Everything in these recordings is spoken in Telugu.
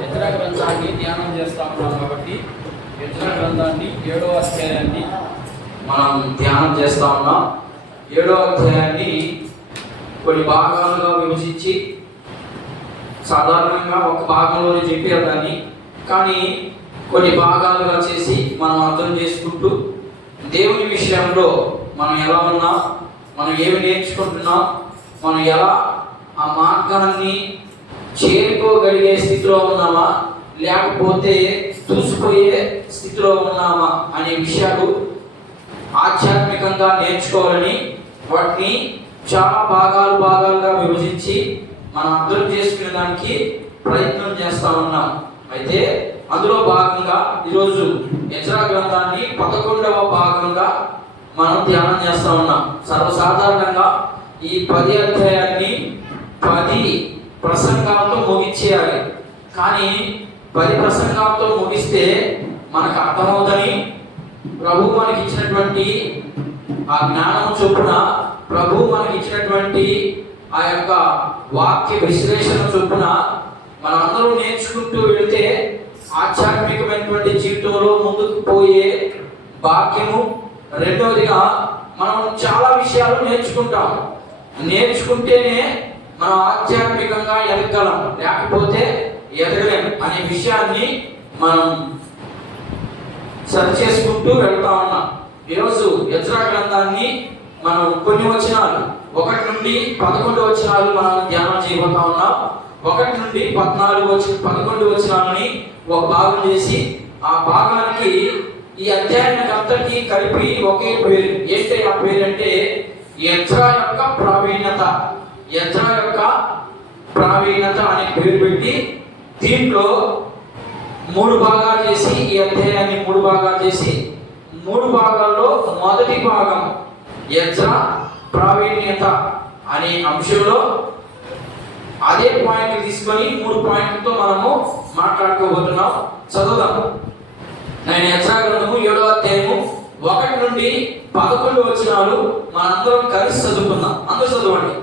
యెజ్రా గ్రంథాన్ని ధ్యానం చేస్తా ఉన్నాం కాబట్టి యెజ్రా గ్రంథాన్ని 7వ అధ్యాయాన్ని మనం ధ్యానం చేస్తా ఉన్నాం. 7వ అధ్యాయాన్ని కొన్ని భాగాలుగా విభజించి సాధారణంగా ఒక భాగంలోనే చెప్పేదాన్ని, కానీ కొన్ని భాగాలుగా చేసి మనం అర్థం చేసుకుంటూ దేవుని విషయంలో మనం ఎలా ఉన్నాం, మనం ఏమి నేర్చుకుంటున్నాం, మనం ఎలా ఆ మార్గాన్ని చేరుకోగలిగే స్థితిలో ఉన్నామా లేకపోతే చూసిపోయే స్థితిలో ఉన్నామా అనే విషయాలు ఆధ్యాత్మికంగా నేర్చుకోవాలని వాటిని చాలా భాగాలుగా విభజించి మనం అర్థం చేసుకునే దానికి ప్రయత్నం చేస్తా ఉన్నాం. అయితే అందులో భాగంగా ఈరోజు యెజ్రా గ్రంథాన్ని 11వ భాగంగా మనం ధ్యానం చేస్తా ఉన్నాం. సర్వసాధారణంగా ఈ 10 అధ్యాయాన్ని 10 ప్రసంగాలతో ముగించేయాలి, కానీ 10 ప్రసంగాలతో ముగిస్తే మనకు అర్థమవుదని ప్రభు మనకి ఇచ్చినటువంటి ఆ జ్ఞానం చొప్పున, ప్రభు మనకి ఇచ్చినటువంటి ఆ యొక్క వాక్య విశ్లేషణ చొప్పున మనందరూ నేర్చుకుంటూ వెళితే ఆధ్యాత్మికమైనటువంటి జీవితంలో ముందుకు పోయే భాగ్యము. రెండవదిగా మనం చాలా విషయాలు నేర్చుకుంటేనే మనం ఆధ్యాత్మికంగా ఎదగలం, లేకపోతే ఎదగలేం అనే విషయాన్ని మనం సరి చేసుకుంటూ వెళ్తా ఉన్నాం. ఈరోజు యెజ్రా గ్రంథాన్ని మనం కొన్ని వచనాలు 1 నుండి 11 వచనాలు మనం ధ్యానం చేయబోతా ఉన్నాం. 1 నుండి 11 వచనాలని ఒక భాగం చేసి ఆ భాగానికి ఈ అధ్యాయానికి అంతటికీ కలిపి ఒకే పేరు. ఏంటి ఆ పేరు అంటే యెజ్రా యొక్క ప్రావీణ్యత. యెజ్రా యొక్క ప్రావీణ్యత అనే పేరు పెట్టి దీంట్లో 3 భాగాలు చేసి, ఈ అధ్యాయాన్ని 3 భాగాలు చేసి 3 భాగాల్లో మొదటి భాగం యెజ్రా ప్రావీణ్యత అనే అంశంలో అదే పాయింట్ తీసుకొని 3 పాయింట్లతో మనము మాట్లాడుకోబోతున్నాం. చదువుదాం. నేను యెజ్రా గ్రంథము 7వ అధ్యాయము 1 నుండి 11 వచనాలు మనందరం కలిసి చదువుకుందాం. అందరూ చదవండి.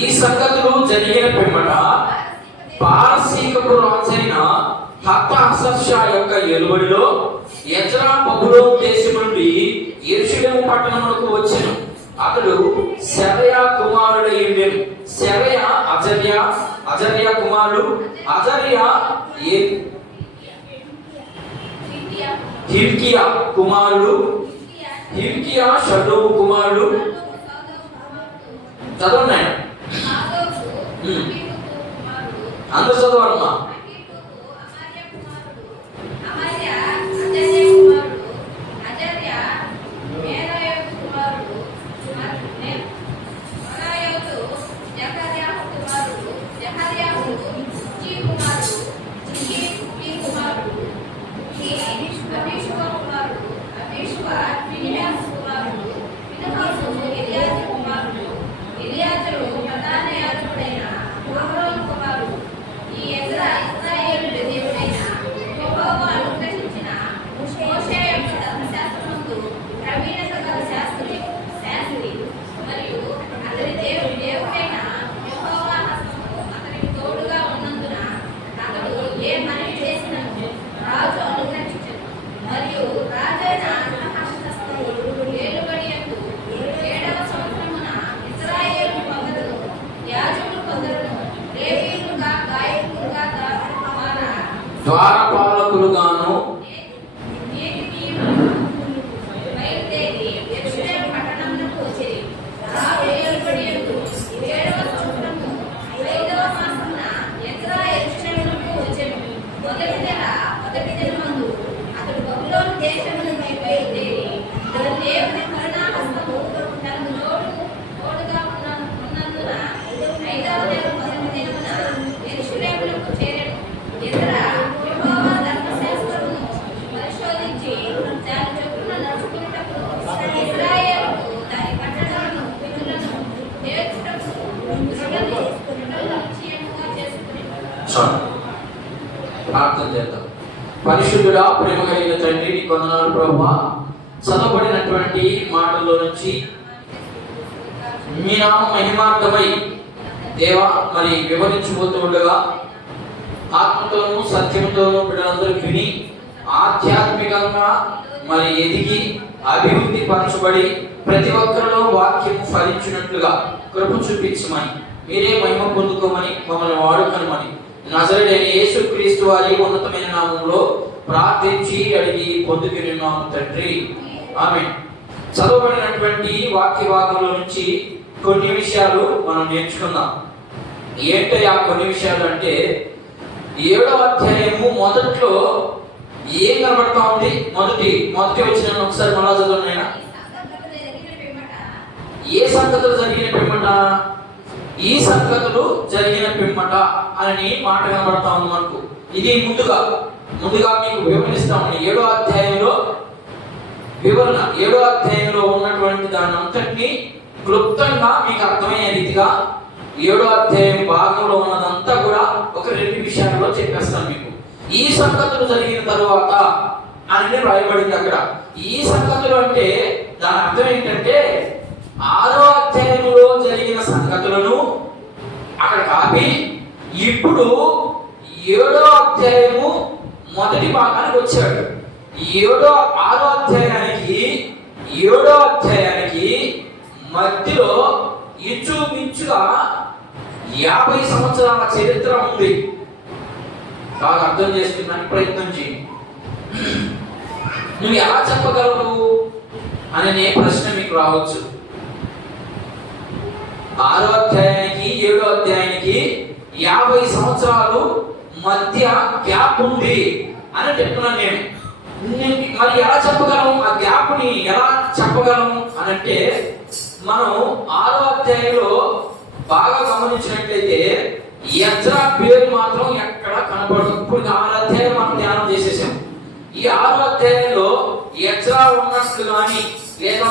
ఈ సంగతులు జరిగిన పిమ్మట పారసీకపు రాజైన హర్తహషస్షా యొక్క ఏలుబడిలో యెజ్రా బబులోను దేశం నుండి యెరూషలేము పట్టణమునకు వచ్చెను. అతడు సెరయా కుమారుడై ఉండెను. సెరయా అజర్యా కుమారుడు, అజర్యా హిల్కియా కుమారుడు, హిల్కియా షల్లూము కుమారుడు. చదవండి అందరూ చదవాలమ్మా. ద్వారపాలకులుగాను ప్రార్థన చేద్దాం. పరిశుద్ధుడా, ప్రేమ కలిగిన తండ్రి, నీ వందనాలు ప్రభువా. చదవబడినటువంటి మాటల్లో నుంచి మీ నామ మహిమార్థమై దేవా మరి వివరించబోతూ ఉండగా ఆత్మతోనూ సత్యంతోనూ బిడ్డలందరూ విని ఆధ్యాత్మికంగా మరి ఎదిగి అభివృద్ధి పరచబడి ప్రతి ఒక్కరిలో వాక్యం ఫలించినట్లుగా కృప చూపించమని, మీరే మహిమ పొందుకోమని, మమ్మల్ని వాడుకోమని నజరేయుడైన యేసుక్రీస్తు వారి ఉన్నతమైన నామంలో ప్రార్థించి అడిగి పొందుకున్నాము తండ్రి, ఆమేన్. చదవబడినటువంటి వాక్య భాగంలో నుంచి కొన్ని విషయాలు మనం నేర్చుకుందాం. ఏంటో ఆ కొన్ని విషయాలు అంటే, 7వ అధ్యాయము మొదట్లో ఏం కనబడతా ఉంది? మొదటి వచ్చిన ఒకసారి మళ్ళా చదవండి. ఏ సంగతులు జరిగిన పిమ్మట? ఈ సంగతులు జరిగిన పిమ్మట అని మాట కనబడతా ఉంది మనకు. ఇది ముందుగా మీకు వివరిస్తామని 7వ అధ్యాయంలో వివరణ, 7వ అధ్యాయంలో ఉన్నటువంటి దాని అంతటినీ క్లుప్తంగా మీకు అర్థమయ్యే రీతిగా 7వ అధ్యాయం భాగంలో ఉన్నదంతా కూడా ఒక 2 విషయాల్లో చెప్పేస్తాను మీకు. ఈ సంగతులు జరిగిన తరువాత అని రాయబడింది అక్కడ. ఈ సంగతులు అంటే దాని అర్థం ఏంటంటే 6వ అధ్యాయంలో జరిగిన సంగతులను అక్కడ కాపి ఇప్పుడు 7వ అధ్యాయము మొదటి భాగానికి వచ్చాడు. 6వ అధ్యాయానికి 7వ అధ్యాయానికి మధ్యలో ఇంచుమించుగా 50 సంవత్సరాల చరిత్ర ఉంది. బాగా అర్థం చేసుకున్నానికి ప్రయత్నం చేయి. నువ్వు ఎలా చెప్పగలవు అనే ప్రశ్న మీకు రావచ్చు. 6వ అధ్యాయానికి 7వ అధ్యాయానికి 50 సంవత్సరాలు మధ్య గ్యాప్ ఉంది అని చెప్తున్నాను నేను. మరి ఎలా చెప్పగలం? ఆ గ్యాప్ని ఎలా చెప్పగలం అనంటే, మనం 6వ అధ్యాయంలో బాగా గమనించినట్లయితే ఎజ్రా పేరు మాత్రం ఎక్కడ కనపడదు. ఇప్పుడు 6వ అధ్యాయం మనం ధ్యానం చేసేసాం. ఈ 6వ అధ్యాయంలో ఎజ్రా ఉన్నట్లు కానీ లేదా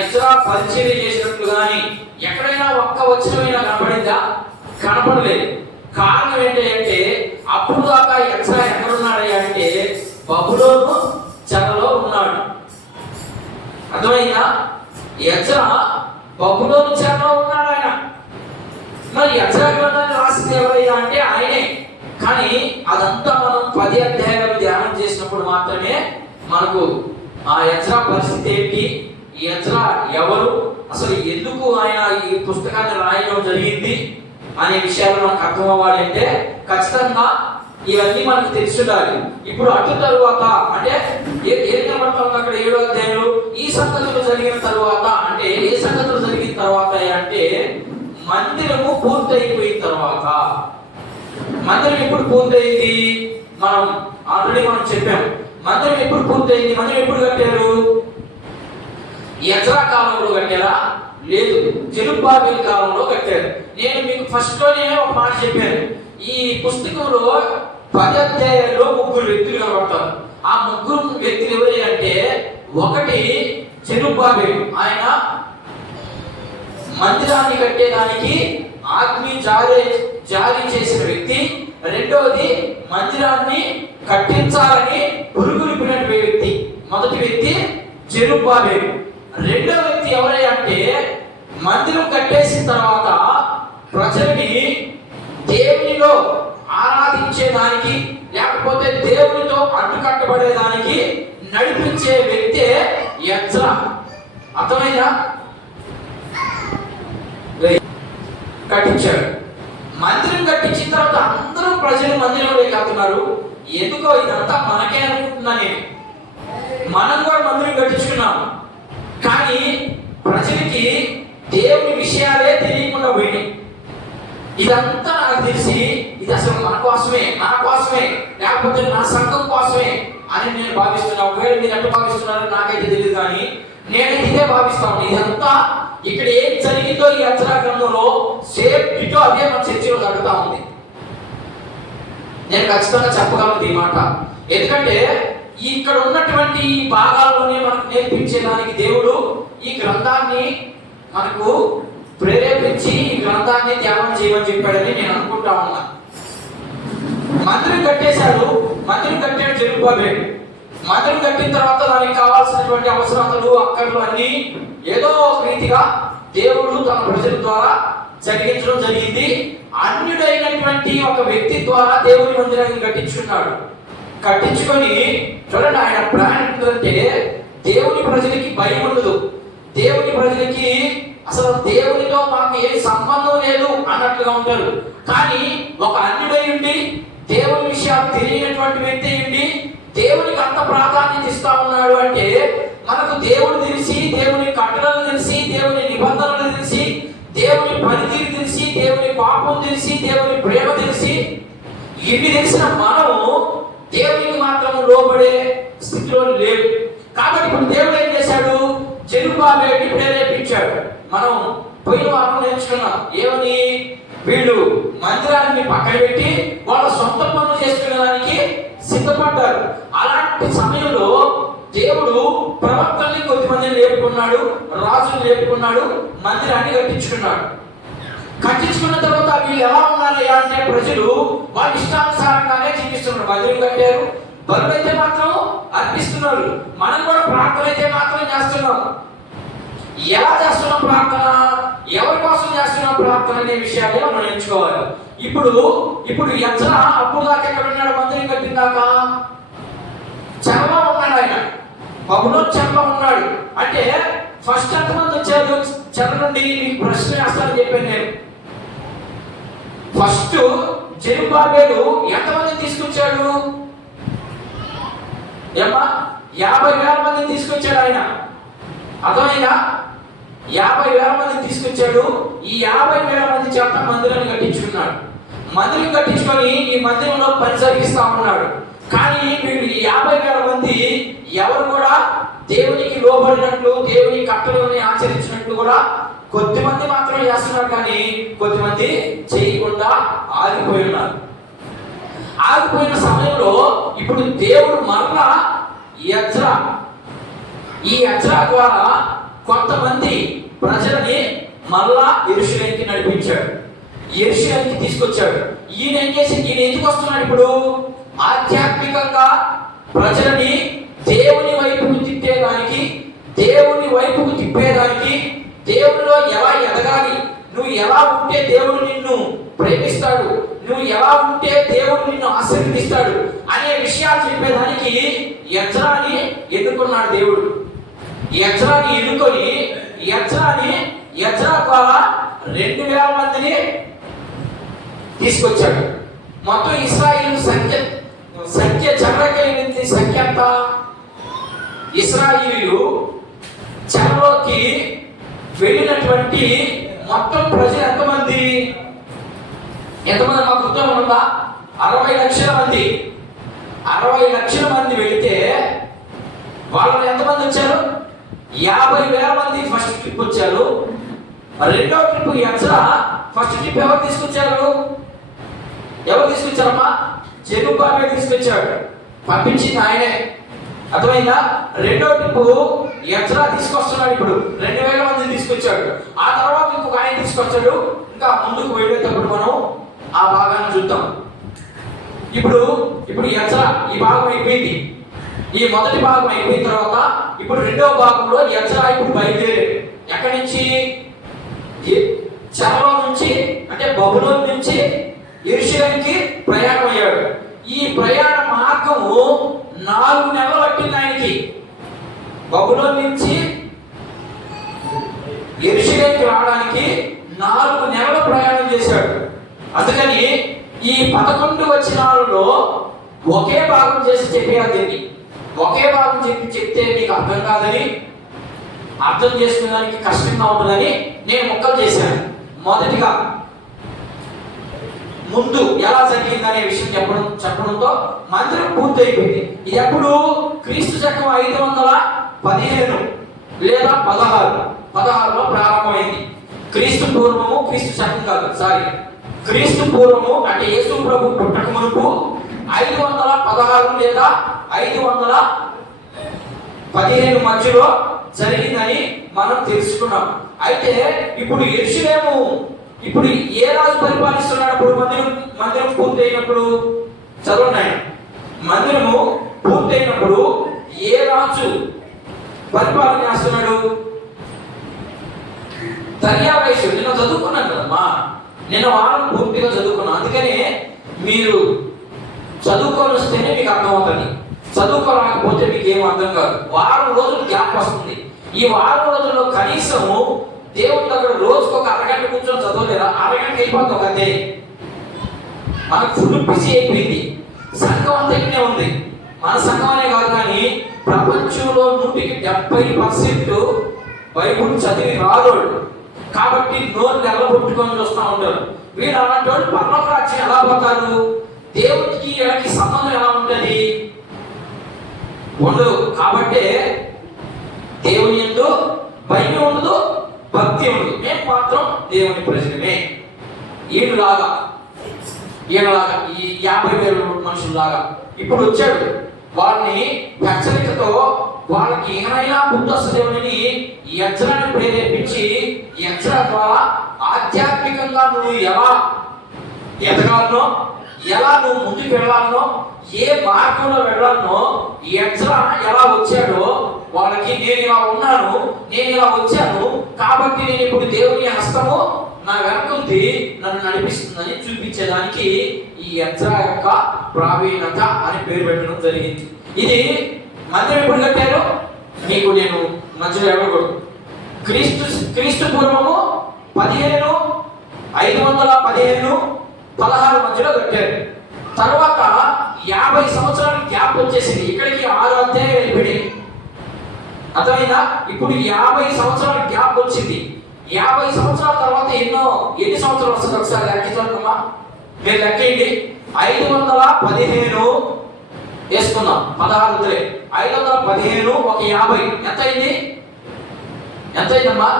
ఎజ్రా పరిచర్య చేసినట్లు కానీ ఎక్కడైనా ఒక్క వచనమైనా కనపడిందా? కనపడలేదు. కారణం ఏంటంటే అప్పుడు దాకా ఎజ్రా ఎక్కడున్నాడు అంటే బబులోను చెరలో ఉన్నాడు. అర్థమైందా? ఎజ్రా బబులోను చెరలో ఉన్నాడు ఆయన. మరి ఎజ్రా గ్రంథాన్ని రాసింది ఎవరయ్యా అంటే ఆయనే. కానీ అదంతా మనం 10 అధ్యాయాలు ధ్యానం చేసినప్పుడు మాత్రమే మనకు ఆ ఎజ్రా పరిస్థితి ఏంటి, ఎజ్రా ఎవరు, అసలు ఎందుకు ఆయన ఈ పుస్తకాన్ని రాయడం జరిగింది అనే విషయాలు మనకు అర్థం అవ్వాలి అంటే ఖచ్చితంగా ఇవన్నీ మనకు తెలిసి ఉండాలి. ఇప్పుడు అటు తరువాత అంటే ఏం కనబడుతుంది అక్కడ 7వ అధ్యాయంలో? ఈ సంగతులు జరిగిన తరువాత అంటే ఏ సంగతులు జరిగిన తర్వాత అంటే మందిరము పూర్తయిపోయిన తర్వాత. మందిరం ఎప్పుడు పూర్తయింది? మనం ఆల్రెడీ చెప్పాం. మందిరం ఎప్పుడు పూర్తయింది? మందిరం ఎప్పుడు కట్టారు? ఎజ్రా కాలంలో కట్టారా? లేదు, జెరుబ్బాబెలు కాలంలో కట్టారు. నేను మీకు ఫస్ట్ లోనే ఒక మాట చెప్పాను. ఈ పుస్తకంలో 10 అధ్యాయాల్లో 3 వ్యక్తులు కనబడతారు. ఆ 3 వ్యక్తులు ఎవరు అంటే, ఒకటి జెరుబ్బాబెలు, ఆయన మందిరాన్ని కట్టేదానికి ఆజ్ఞ జారీ చేసిన వ్యక్తి. రెండవది మందిరాన్ని కట్టించాలని పురుగులిపినటువంటి వ్యక్తి. మొదటి వ్యక్తి జెరుబ్బాబెలు. రెండవ వ్యక్తి ఎవరై అంటే మందిరం కట్టేసిన తర్వాత ప్రజల్ని దేవునిలో ఆరాధించేదానికి లేకపోతే దేవునితో అడ్డుకట్టబడేదానికి నడిపించే వ్యక్తే ఎజ్రా. అర్థమైందా? కట్టించాడు. మందిరం కట్టించిన తర్వాత అందరూ ప్రజలు మందిరంలోకి వెళ్తున్నారు. ఎందుకో ఇదంతా మనకే అనుకుంటున్నా నేను. మనం కూడా మందిరం కట్టించుకున్నాం, కానీ ప్రజలకి దేవుని విషయాలే తెలియకుండా పోయినాయి. ఇదంతా నాకు తెలిసి ఇది అసలు మన కోసమే లేకపోతే నా సంఘం కోసమే అని నేను భావిస్తున్నా. ఒకవేళ మీరు ఎట్లా భావిస్తున్నారో నాకైతే తెలియదు, కానీ నేనైతే ఇదే భావిస్తాను. ఇదంతా ఇక్కడ ఏం జరిగిందో ఈ ఎజ్రా గ్రంథంలో సేమ్ డిటో అదే మన చర్చలో జరుగుతూ ఉంది. నేను ఖచ్చితంగా చెప్పగలను ఈ మాట. ఎందుకంటే ఇక్కడ ఉన్నటువంటి ఈ భాగాల్లోనే మనకు నేర్పించేదానికి దేవుడు ఈ గ్రంథాన్ని మనకు ప్రేరేపించి ఈ గ్రంథాన్ని ధ్యానం చేయమని చెప్పాడని నేను అనుకుంటా ఉన్నా. మందిరం కట్టేశాడు. మందిరం కట్టాడు జెరుబ్బాబెలు. మందిరం కట్టిన తర్వాత దానికి కావాల్సినటువంటి అవసరాలు అక్కర్లు అన్ని ఏదో ఒక రీతిగా దేవుడు తన ప్రజల ద్వారా జరిగించడం జరిగింది. అన్యుడైనటువంటి ఒక వ్యక్తి ద్వారా దేవుని మందిరాన్ని కట్టించుకొని చూడండి, ఆయన ప్లాన్ ఏంటంటే దేవుని ప్రజలకి భయం ఉండదు, దేవుని ప్రజలకి అసలు దేవునితో మాకు ఏ సంబంధం లేదు అన్నట్లుగా ఉంటారు. కానీ ఒక అన్యుడై ఉండి దేవుని విషయాలు తెలియనటువంటి వ్యక్తి ఉండి దేవునికి అంత ప్రాధాన్యత ఇస్తా ఉన్నాడు అంటే మనకు దేవుడు తెలిసి, దేవుని కట్టడలు తెలిసి, దేవుని నిబంధనలు తెలిసి, దేవుని పనితీరు తెలిసి, దేవుని పాపం తెలిసి, దేవుని ప్రేమ తెలిసి, ఇవి తెలిసిన మనము దేవునికి మాత్రం లోబడే స్థితిలో లేవు. కాబట్టి ఇప్పుడు దేవుడు ఏం చేశాడు? జెరుబ్బాబెలుని ప్రేరేపించాడు. మనం పోయిన వారం నేర్చుకున్నాం ఏమని? వీళ్ళు మందిరాన్ని పక్కన పెట్టి వాళ్ళ సొంత పనులు చేసుకునేదానికి సిద్ధపడ్డారు. అలాంటి సమయంలో దేవుడు ప్రవక్తల్ని కొద్దిమందిని లేపుకున్నాడు, రాజుని లేపుకున్నాడు, మందిరాన్ని కట్టించుకున్న తర్వాత వీళ్ళు ఎలా ఉన్నారయ్యా అంటే ప్రజలు వాళ్ళ ఇష్టానుసారంగానే జీవిస్తున్నారు. మందిరం కట్టారు, బరువు అయితే మాత్రం అర్పిస్తున్నారు. మనం కూడా ప్రార్థన అయితే మాత్రం చేస్తున్నాం. ఎలా చేస్తున్నాం ప్రార్థన, ఎవరి కోసం చేస్తున్నాం ప్రార్థన అనే విషయాన్ని మనం నేర్చుకోవాలి. ఇప్పుడు ఎజ్రా అప్పుడు దాకా ఎక్కడ ఉన్నాడు? మందిరం కట్టిందాక చెరలో ఉన్నాడు. ఆయన బబులోను చెరలో ఉన్నాడు. అంటే ఫస్ట్ ఎంతమంది వచ్చారు చెర నుండి? మీకు ప్రశ్న వేస్తానని చెప్పాను నేను. ఫస్ట్ జెరుబ్బాబెలు ఎంతమందిని తీసుకొచ్చాడు? ఏమ్మా, 50,000 మందిని తీసుకొచ్చాడు ఆయన. అర్థమైందా? 50,000 మందిని తీసుకొచ్చాడు. ఈ 50,000 మంది చేత మందిరాన్ని కట్టించుకున్నాడు. మందిరం కట్టించుకొని ఈ మందిరంలో పని జరిగిస్తా ఉన్నాడు. కానీ వీళ్ళు 50,000 మంది ఎవరు కూడా దేవునికి లోబడినట్లు, దేవుని కట్టడని ఆచరించినట్లు కూడా కొద్దిమంది మాత్రమే చేస్తున్నారు. కానీ కొద్దిమంది చేయకుండా ఆగిపోయినారు. ఆగిపోయిన సమయంలో ఇప్పుడు దేవుడు మరలా ఈ ఎజ్రా ద్వారా కొంతమంది ప్రజలని మరలా యెరూషలేముకి నడిపించాడు, యెరూషలేముకి తీసుకొచ్చాడు. ఈయన ఎందుకు వస్తున్నాడు? ఇప్పుడు ఆధ్యాత్మికంగా ప్రజలని దేవుని వైపుకు తిప్పేదానికి, దేవునిలో ఎలా ఎదగాలి, నువ్వు ఎలా ఉంటే దేవుడు నిన్ను ప్రేమిస్తాడు, నువ్వు ఎలా ఉంటే దేవుడు నిన్ను ఆశీర్వదిస్తాడు అనే విషయాలు చెప్పేదానికి ఎజ్రాని ఎన్నుకున్నాడు దేవుడు. ఎజ్రాని ఎన్నుకొని ఎజ్రా ద్వారా 2,000 మందిని తీసుకొచ్చాడు. మొత్తం ఇశ్రాయేలు సంఖ్య చెరగలిగింది. సంఖ్య ఎంత? ఇశ్రాయేలీయులు చెరలోకి వెళ్ళినటువంటి మొత్తం ప్రజలు ఎంతమంది మాకు గుర్తు ఉందా? 60 లక్షల మంది. 60 లక్షల మంది వెళితే వాళ్ళు ఎంతమంది వచ్చారు? 50,000 మంది ఫస్ట్ ట్రిప్ వచ్చారు. రెండో ట్రిప్ ఎజ్రా. ఫస్ట్ ట్రిప్ ఎవరు తీసుకొచ్చారమ్మా? జెరుబ్బాబెలు తీసుకొచ్చాడు, పంపించింది ఆయనే. అర్థమైందా? రెండో ట్రిప్ ఎజ్రా తీసుకొస్తున్నాడు. ఇప్పుడు 2,000 మందిని తీసుకొచ్చాడు. ఆ తర్వాత ఇంకొక ఆయన తీసుకొచ్చాడు. ఇంకా ముందుకు వెళ్ళేటప్పుడు మనం ఆ భాగాన్ని చూద్దాం. ఇప్పుడు ఎజ్రా ఈ భాగం అయిపోయింది. ఈ మొదటి భాగం అయిపోయిన తర్వాత ఇప్పుడు రెండవ భాగంలో ఎజ్రా ఇప్పుడు బయలుదేరాడు. ఎక్కడి నుంచి? చెరలో నుంచి, అంటే బబులోను నుంచి యెరూషలేముకి ప్రయాణం అయ్యాడు. ఈ ప్రయాణ మార్గము 4 నెలలు పట్టింది ఆయనకి. బబులోను నుంచి యెరూషలేముకి రావడానికి 4 నెలల ప్రయాణం చేశాడు. అందుకని ఈ 11 వచనాలలో ఒకే భాగం చేసి చెప్పేయాలి. దీన్ని ఒకే భాగం చెప్తే నీకు అర్థం కాదని, అర్థం చేసుకునేదానికి కష్టంగా ఉంటుందని నేను ముక్కలు చేశాను. మొదటిగా ముందు ఎలా జరిగిందనే విషయం చెప్పడంతో మందిరం పూర్తయిపోయింది. ఇది ఎప్పుడు? క్రీస్తు శకం 515 లేదా 16లో ప్రారంభమైంది. క్రీస్తు పూర్వము, క్రీస్తు శకం కాదు, క్రీస్తు పూర్వము అంటే యేసు ప్రభు పుట్టక మునుపు 516 లేదా 515 మధ్యలో జరిగిందని మనం తెలుసుకున్నాం. అయితే ఇప్పుడు యెరూషలేము ఇప్పుడు ఏ రాజు పరిపాలిస్తున్నాడు? అప్పుడు మందిరం పూర్తయినప్పుడు చదవండి. మందిరము పూర్తయినప్పుడు ఏ రాజు పరిపాలన చేస్తున్నాడు? దర్యావేషు. నేను చదువుకున్నాను కదమ్మా. నిన్న వారం పూర్తిగా చదువుకున్నాను. అందుకనే మీరు చదువుకొని వస్తేనే మీకు అర్థమవుతుంది. చదువుకోలేకపోతే మీకు ఏం అర్థం కాదు. వారం రోజులు గ్యాప్ వస్తుంది. ఈ వారం రోజుల్లో కనీసము దేవుడి దగ్గర రోజుకు ఒక అరగంట కూర్చొని చదవలేదా? అరగంట అయిపోతుంది ఒక అదే. మనకు ఫుల్ బిజీ అయిపోయింది. సంఘం అంతా ఇక్కడే ఉంది. మన సంఘం అనే కాదు కానీ ప్రపంచంలో 70% బైబుల్ చదివి రాదోళ్ళు. కాబట్టి నోరు నెలబొట్టుకొని వస్తూ ఉంటారు. వీళ్ళు అలాంటి వాళ్ళు పరలోక రాజ్యం ఎలా పోతారు? దేవుడికి వీళ్ళకి సంబంధం ఎలా ఉంటుంది? ఉండదు. కాబట్టి దేవుని యందు భయం ఉండదు, భక్తి ఉండదు. మేము మాత్రం దేవుని ప్రజలమే. ఈయనలాగా ఈ 50,000 మనుషుల్లాగా ఇప్పుడు వచ్చాడు. వాళ్ళని హెచ్చరికతో వాళ్ళకి ఏమైనా బుద్ధొస్తుందేమని ఈ యజ్ఞాన్ని ప్రేరేపించి ఈ యజ్ఞ ద్వారా ఆధ్యాత్మికంగా నువ్వు ఎలా ఎదగాలనో, ఎలా నువ్వు ముందుకు వెళ్ళాలనో, ఏ మార్గంలో వెళ్ళాలనో ఈ యజ్ఞ ఎలా వచ్చాడో వాళ్ళకి నేను ఇలా ఉన్నాను, నేను ఇలా వచ్చాను కాబట్టి నేను ఇప్పుడు దేవుని హస్తము నా వెనకుంది నన్ను నడిపిస్తుందని చూపించేదానికి ఈ యజ్ఞ యొక్క ప్రావీణత అని పేరు పెట్టడం జరిగింది. ఇది మందిరం ఎప్పుడు కట్టారు? మీకు నేను మధ్యలో ఎవరు క్రీస్తు పూర్వము 515-16 మధ్యలో కట్టారు. తర్వాత 50 సంవత్సరాల గ్యాప్ వచ్చేసింది. ఇక్కడికి 6 అధ్యాయాలు వెళ్ళిపోయి అర్థమైందా? ఇప్పుడు 50 సంవత్సరాల గ్యాప్ వచ్చింది. 50 సంవత్సరాల తర్వాత ఎన్ని సంవత్సరాలు వస్తుంది ఒకసారి లెక్కించమ్మా. మీరు లెక్కండి. 515 వేసుకున్నాం, 16 515 ఒక 50 ఎంత అయింది? ఎంత అయిందమ్మా?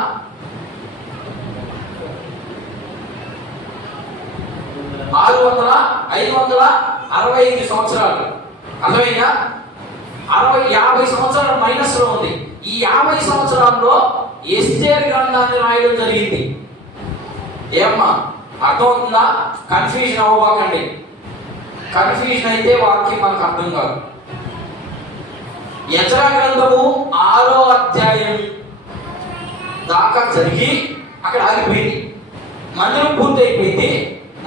565 సంవత్సరాలు. అర్థమైందా? 50 సంవత్సరాలు మైనస్ లో ఉంది. ఈ 50 సంవత్సరాల్లో ఎస్తేర్ గ్రంథాన్ని రాయడం జరిగింది. ఏమ్మా అర్థమవుతుందా? కన్ఫ్యూజన్ అవ్వకండి. కన్ఫ్యూజన్ అయితే వాక్యం మనకు అర్థం కాదు. యెజ్రా గ్రంథము 6వ అధ్యాయం దాకా జరిగి అక్కడ ఆగిపోయింది. మందిరం పూర్తి అయిపోయింది.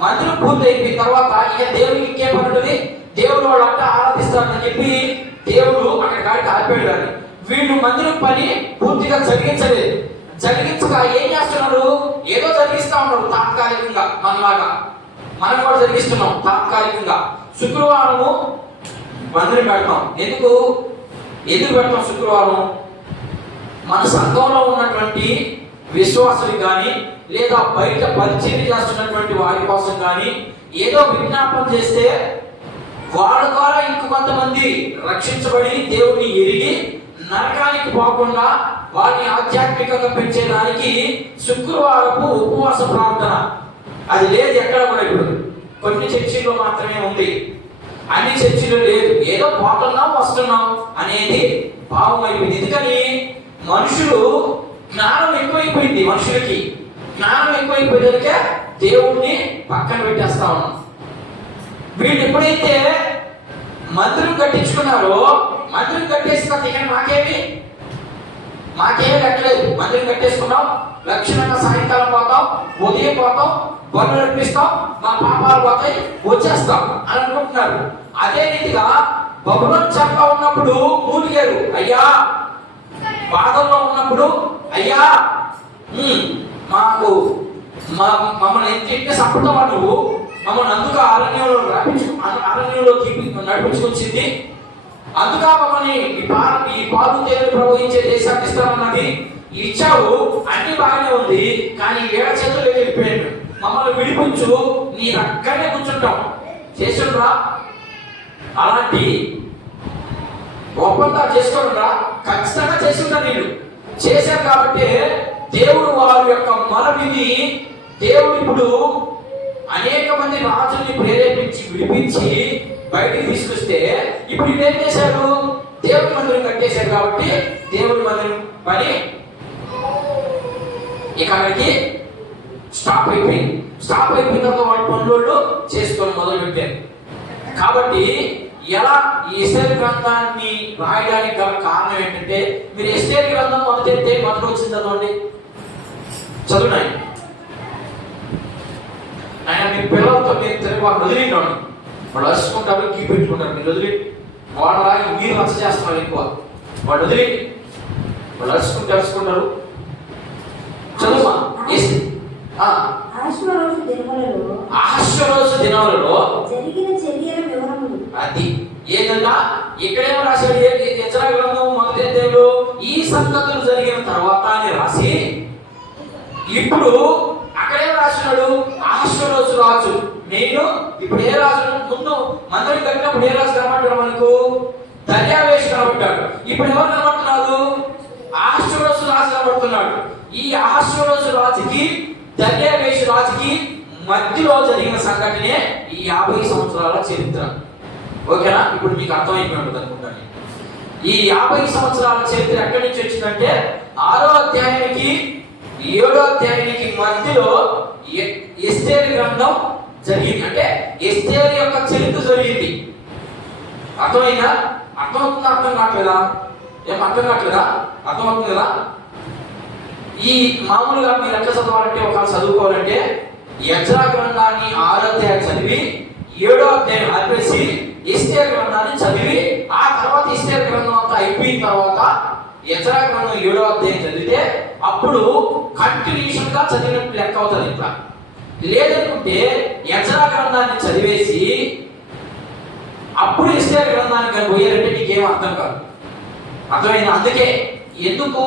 మందిరం పూర్తి అయిపోయిన తర్వాత ఇక దేవుడికి ఇంకే పని ఉంటుంది? దేవుడు వాళ్ళు అంటే ఆరాధిస్తారని చెప్పి దేవుడు అక్కడ కాడికి ఆగిపోయాడు. వీళ్ళు మందిరం పని పూర్తిగా జరిగించలేదు. జరిగించక ఏం చేస్తున్నారు? ఏదో జరిగిస్తా ఉన్నారు తాత్కాలికంగా. మనలాగా మనం కూడా జరిగిస్తున్నాం తాత్కాలికంగా. శుక్రవారము మందిరం పెడతాం. ఎందుకు పెడతాం శుక్రవారం? మన సంఘంలో ఉన్నటువంటి విశ్వాసులకు కానీ లేదా బయట పరిచయం చేస్తున్నటువంటి వారి కోసం కానీ ఏదో విజ్ఞాపన చేస్తే వాళ్ళ ద్వారా ఇంకొంతమంది రక్షించబడి దేవుడిని ఎరిగి నరకానికి పోకుండా వారిని ఆధ్యాత్మికంగా పెంచేదానికి శుక్రవారపు ఉపవాస ప్రార్థన. అది లేదు ఎక్కడ కూడా. ఇప్పుడు కొన్ని చర్చిల్లో మాత్రమే ఉంది, అన్ని చర్చిలో లేదు. ఏదో పోతున్నాం వస్తున్నాం అనేది భావం అయిపోయింది. ఎందుకని మనుషులు జ్ఞానం ఎక్కువైపోయింది. మనుషులకి జ్ఞానం ఎక్కువైపోయేదానికే దేవుడిని పక్కన పెట్టేస్తా ఉన్నాం. వీళ్ళు ఎప్పుడైతే మందిరం కట్టించుకున్నారో, మందిరం కట్టేసిన మాకేమీ కట్టలేదు. మందిరం కట్టేసుకున్నాం, లక్షణంగా సాయంకాలం పోతాం, ఉదయం పోతాం, బలు నడిపిస్తాం, మా పాపాలు పోతాయి, వచ్చేస్తాం అని అనుకుంటున్నారు. అదే రీతిగా బబులోను చెరలో ఉన్నప్పుడు మూలిగారు. అయ్యా బాధల్లో ఉన్నప్పుడు అయ్యా మమ్మల్ని ఎంత సంపదవా నువ్వు, మమ్మల్ని అందుకు అరణ్యంలోకి నడిపించుకొచ్చింది, అందుక మమ్మల్ని ఈ పాలు తేనెలు ప్రవహించే దేశాన్ని ఇస్తామన్నది ఇచ్చావు, అన్ని బాగానే ఉంది. కానీ ఏడ చేతులు వెళ్ళిపోయాడు. మమ్మల్ని విడిపించు, నీ దగ్గరనే కూర్చుంటాం. చేస్తుండ్రా అలాంటి ఒప్పందాలు చేసుకోండిరా? ఖచ్చితంగా చేస్తుంటా. నేను చేశాను కాబట్టి దేవుడు వారి యొక్క మనవిని దేవుడు ఇప్పుడు అనేక మంది రాజుల్ని ప్రేరేపించి విడిపించి బయటికి తీసుకొస్తే ఇప్పుడు ఇదేం చేశాడు? దేవుడి మందిరం కట్టేశాడు. కాబట్టి దేవుడి మందిరం పని ఇక్కడికి స్టాప్ అయిపోయింది. స్టాప్ అయిపోయిన తర్వాత వాళ్ళ పనులు చేసుకొని మొదలు పెట్టారు. కాబట్టి ఎలా ఈ ఎస్తేరు గ్రంథాన్ని రాయడానికి గల కారణం ఏంటంటే, మీరు ఎస్తేరు గ్రంథం మొదటి వచ్చింది చదవండి. చదువునాయి పిల్లలతో మీరు వాళ్ళు వదిలిండండి, వాళ్ళు అరుచుకుంటారు, కీ పెట్టుకుంటారు. మీరు వదిలి వాళ్ళలాగి మీరు రచ్చ చేస్తున్నారు ఎక్కువ. వాళ్ళు వదిలి వాళ్ళు అరుచుకుంటారు. చదువు అహశ్వరోషు దినములలో జరిగిన చర్యల వివరములు. అది ఏంటంట ఇక్కడేమో రాశాడు, యెజ్రా గ్రంథం మొదటి అధ్యాయంలో ఈ సంగతులు జరిగిన తర్వాత అని రాసి, ఇప్పుడు అక్కడేం రాసినాడు, అహశ్వరోషు రాజు. నేను ఇప్పుడు ఏ రాజు ముందు మందిరం కట్టినప్పుడు ఏ రాజు కనబడ్డాడు మనకు? దర్యావేషు కనబడ్డాడు. ఇప్పుడు ఎవరు కనబడుతున్నారు? అహశ్వరోషు రాజు కనబడుతున్నాడు. ఈ అహశ్వరోషు రాజుకి దర్యావేషు రాజుకి మధ్యలో జరిగిన సంఘటనే ఈ 50 సంవత్సరాల చరిత్ర. ఓకేనా? ఇప్పుడు మీకు అర్థమైపోయి ఉంటుంది అనుకుంటాను. ఈ 50 సంవత్సరాల చరిత్ర ఎక్కడి నుంచి వచ్చిందంటే 6వ అధ్యాయానికి 7వ అధ్యాయానికి మధ్యలో ఎస్తేరు గ్రంథం జరిగింది. అంటే ఎస్తేరు యొక్క చరిత్ర జరిగింది. అర్థమైందా? అర్థమవుతుందా? అర్థం కావట్లేదా? ఏం అర్థం కావట్లేదా? అర్థమవుతుంది కదా? ఈ మామూలుగా మీరు ఎట్లా చదవాలంటే, ఒకవేళ చదువుకోవాలంటే యెజ్రా గ్రంథాన్ని 6వ అధ్యాయం చదివి 7వ అధ్యాయం ఆపేసి ఎస్తేరు గ్రంథాన్ని చదివి ఆ తర్వాత ఎస్తేరు గ్రంథం అంతా అయిపోయిన తర్వాత యెజ్రా గ్రంథం 7వ అధ్యాయం చదివితే అప్పుడు కంటిన్యూషన్ గా చదివినట్టు లెక్క అవుతుంది. ఇట్లా లేదనుకుంటే యెజ్రా గ్రంథాన్ని చదివేసి అప్పుడు ఎస్తేరు గ్రంథానికి కానీ పోయారంటే నీకేం అర్థం కాదు. అర్థమైంది? అందుకే ఎందుకు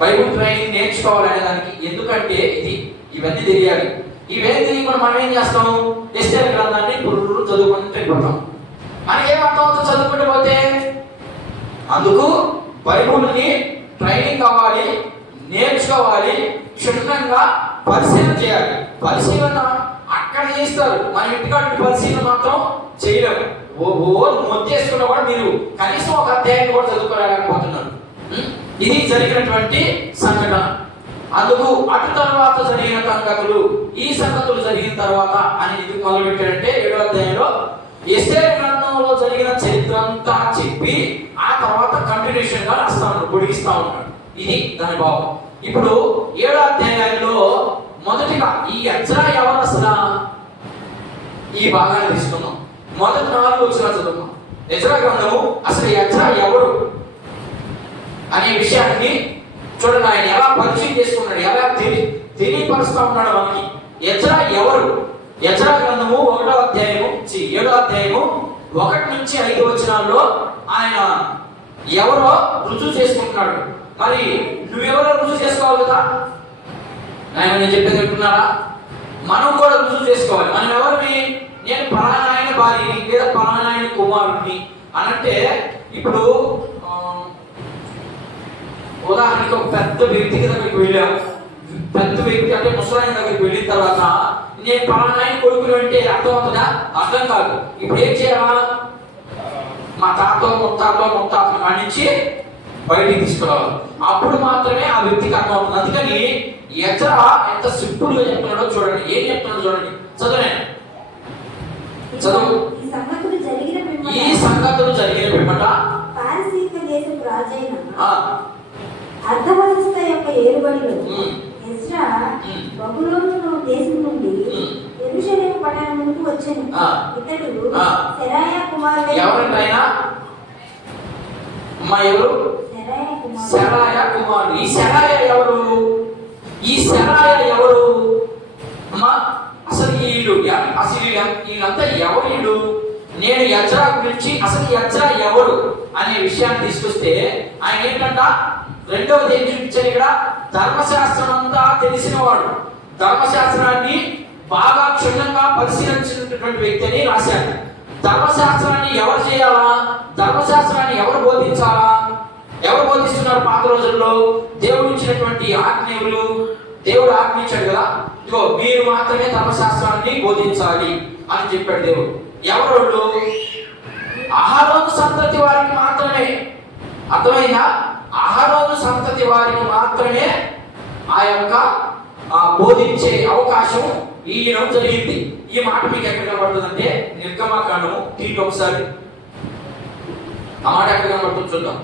బైబుల్ ట్రైనింగ్ నేర్చుకోవాలనే దానికి, ఎందుకంటే ఇవన్నీ తెలియాలి. ఇవేం తెలియకుండా మనం ఏం చేస్తాం? ఎస్తేరు గ్రంథాన్ని పురుడు చదువుకుంటూ వెళ్ళిపోతాం. మనకేం అర్థం అవుతుంది చదువుకుంటూ పోతే? అందుకు బైబుల్ని ట్రైనింగ్ కావాలి, నేర్చుకోవాలి, క్షుణ్ణంగా పరిశీలన చేయాలి. పరిశీలన అక్కడ చేస్తారు, మన ఇంటికాడ పరిశీలన మాత్రం చేయలేము. మొత్తేసుకున్న కూడా మీరు కనీసం ఒక అధ్యాయాన్ని కూడా చదువుకోలేకపోతున్నారు. ఇది జరిగినటువంటి సంఘటన. అందుకు అటు తర్వాత జరిగిన సంగతులు, ఈ సంగతులు జరిగిన తర్వాత అని ఎందుకు మొదలు పెట్టాడంటే 7వ అధ్యాయంలో ఎస్తేరు గ్రంథంలో జరిగిన చరిత్ర అంతా చెప్పి ఆ తర్వాత కంటిన్యూషన్ గా రాస్తా ఉన్నాడు, పొడిగిస్తా ఉన్నాడు. ఇది దాని భావం. ఇప్పుడు 7వ అధ్యాయంలో మొదటిగా ఈ యెజ్రా ఎవరు అసలు ఈ భాగాన్ని తీసుకున్నాం. మొదటి 4 వచనాలు చదువుకున్నాం. యెజ్రా గ్రంథము అసలు యెజ్రా ఎవరు అనే విషయాన్ని చూడండి. ఆయన ఎలా పరిచయం చేసుకున్నాడు, ఎలా తెలియపరుస్తా ఉన్నాడు మనకి. యెజ్రా ఎవరు? యెజ్రా గ్రంథము 1వ అధ్యాయము 7వ అధ్యాయము 1 నుంచి 5 వచనాల్లో ఆయన ఎవరో రుజువు చేసుకుంటున్నాడు. మరి నువ్వెవరో రుజువు చేసుకోవాలి కదా? నేను చెప్పేది వింటున్నారా? మనం కూడా రుజువు చేసుకోవాలి. మనం ఎవరిని? నేను పలానా ఆయన భార్యని లేదా పలానా ఆయన కుమారుడిని అనంటే, ఇప్పుడు ఉదాహరణకి ఒక పెద్ద వ్యక్తికి దగ్గరికి వెళ్ళాం. పెద్ద వ్యక్తి అంటే ముసలాయన దగ్గరికి వెళ్ళిన తర్వాత నేను పలానా ఆయన కొడుకులు అంటే అర్థం అవుతుందా? అర్థం కాదు. ఇప్పుడు ఏం చేయాలా? మా తాతో ముత్తాతను కానించి బయటికి తీసుకురావాలి. అప్పుడు మాత్రమే ఆ వ్యక్తికి అర్థం అవుతుంది. అందుకని యెజ్రా ఎంత సింపుల్ గా చెప్తున్నాడో చూడండి. ఏం చెప్తున్నాడో చూడండి. చదువు. ఈ సంగతులు జరిగిన పిమ్మట పారసీక దేశపు రాజైన అర్థవశిష్ట యొక్క ఏలుబడిలో యెజ్రా బబులోను దేశం నుండి యెరూషలేము పట్టణమునకు వచ్చెను. ఇతడు సెరాయా కుమారుడు. ఎవరంటైనా అమ్మా ఎవరు? సెరాయా కుమారుడు. ఈ సెరాయా ఎవరు? ఈ సెరాయా ఎవరు అమ్మా? అసలు వీళ్ళంతా ఎవరు? నేను యెజ్రా గురించి అసలు యెజ్రా ఎవరు అనే విషయాన్ని తీసుకొస్తే ఆయన ఏంటంట, రెండవది ఏం చూపించారు ఇక్కడ? ధర్మశాస్త్రం అంతా తెలిసినవాడు, ధర్మశాస్త్రాన్ని బాగా క్షుణ్ణంగా పరిశీలించినటువంటి వ్యక్తి అని రాశాడు. ధర్మశాస్త్రాన్ని ఎవరు చేయాలా? ధర్మశాస్త్రాన్ని ఎవరు బోధించాలా? ఎవరు బోధిస్తున్నారు పాత రోజుల్లో? దేవుడు ఇచ్చినటువంటి ఆజ్ఞలు, దేవుడు ఆజ్ఞించాడు కదా, ఇదిగో మీరు మాత్రమే ధర్మశాస్త్రాన్ని బోధించాలి అని చెప్పాడు దేవుడు. ఎవరు? అహరోను సంతతి వారికి మాత్రమే. అర్థమైందా? అహరోను సంతతి వారికి మాత్రమే ఆ యొక్క బోధించే అవకాశం ఈయన జరిగింది. ఈ మాట మీకు ఎక్కడ కనబడుతుందంటే నిర్గమకాండము తీటి ఒకసారి ఆ మాట ఎక్కడ కనబడుతుంది చూద్దాం.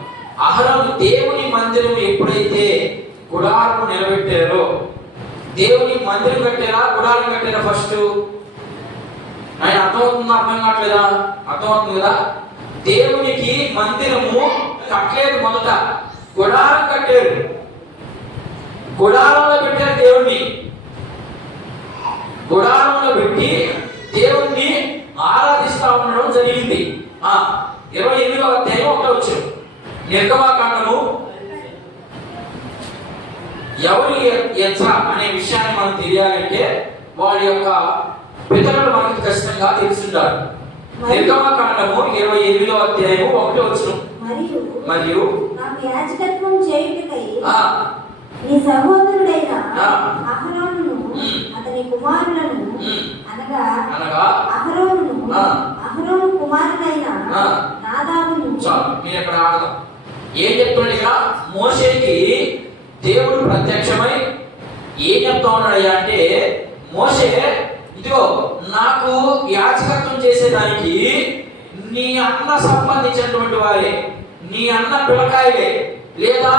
అహరోను దేవుని మందిరం ఎప్పుడైతే గుడారము నిలబెట్టారో దేవుని మందిరం కట్టారా, గుడారం కట్టారా? ఫస్ట్ ఆయన అర్థమవుతుందా, అర్థం కావట్లేదా? అర్థమవుతుంది కదా. దేవునికి మందిరము కట్టలేదు, మొదట గుడారం కట్టారు. గుడారంలో పెట్టారు దేవుణ్ణి. గుడారంలో పెట్టి దేవుణ్ణి ఆరాధిస్తా ఉండడం జరిగింది. 28వ అధ్యాయం 1వ వచనం, నిర్గమాకాండము. ఎవరి యెజ్రా అనే విషయాన్ని మనం తెలియాలంటే వాడి యొక్క పితరులు మనకు ఖచ్చితంగా తెలుసుంటారు. నిర్గమాకాండము 28వ అధ్యాయం 1వ వచనం, మరియు నాకు యాజకత్వం చేయుటకై నీ సహోదరుడైన అహరోనును అతని కుమారులను అనగా అహరోను కుమారుడైన నాదాబును. మీరు ఎక్కడ ఆడదాం. ఏం చెప్తున్నాడు? మోషేకి దేవుడు ప్రత్యక్షమై ఏం చెప్తా ఉన్నాడయ్యా అంటే, మోషే ఇదిగో నాకు యాజకత్వం చేసేదానికి నీ అన్న సంబంధించినటువంటి వారే, నీ అన్న పిల్లకాయలే, లేదా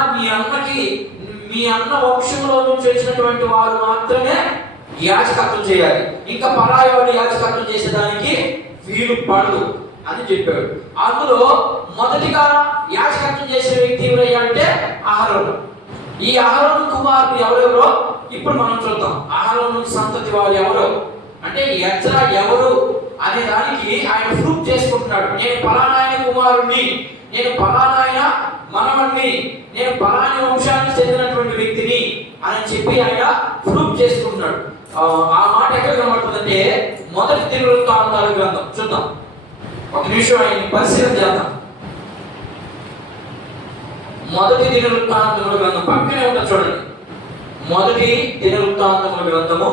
మీ అన్న వంశంలో నుంచి వచ్చినటువంటి వారు మాత్రమే యాజకత్వం చేయాలి. ఇంకా పరాయి వాడు యాజకత్వం చేసేదానికి వీలు పడదు అని చెప్పాడు. అందులో మొదటిగా యాజకత్వం చేసే వ్యక్తి ఎవరయ్యా అంటే అహరోను. ఈ అహరోను కుమారుడు ఎవరెవరో ఇప్పుడు మనం చూద్దాం. అహరోను సంతతి వారు ఎవరు అంటే యెజ్రా ఎవరు అనే దానికి ఆయన ప్రూఫ్ చేసుకుంటున్నాడు. నేను పలానాయన కుమారుణ్ణి, నేను పలానాయన మనవణ్ణి, నేను పలాని వంశానికి చెందినటువంటి వ్యక్తిని అని చెప్పి ఆయన ప్రూఫ్ చేసుకుంటున్నాడు. ఆ మాట ఎక్కడ కనబడుతుందంటే మొదటి దినవృత్తాంతాల గ్రంథం. చూద్దాం, ఒక నిమిషం ఆయన పరిశీలన చేద్దాం. మొదటి దినవృత్తాంతముల గ్రంథం పక్కనే ఉంటుంది చూడండి. మొదటి దినవృత్తాంతముల గ్రంథము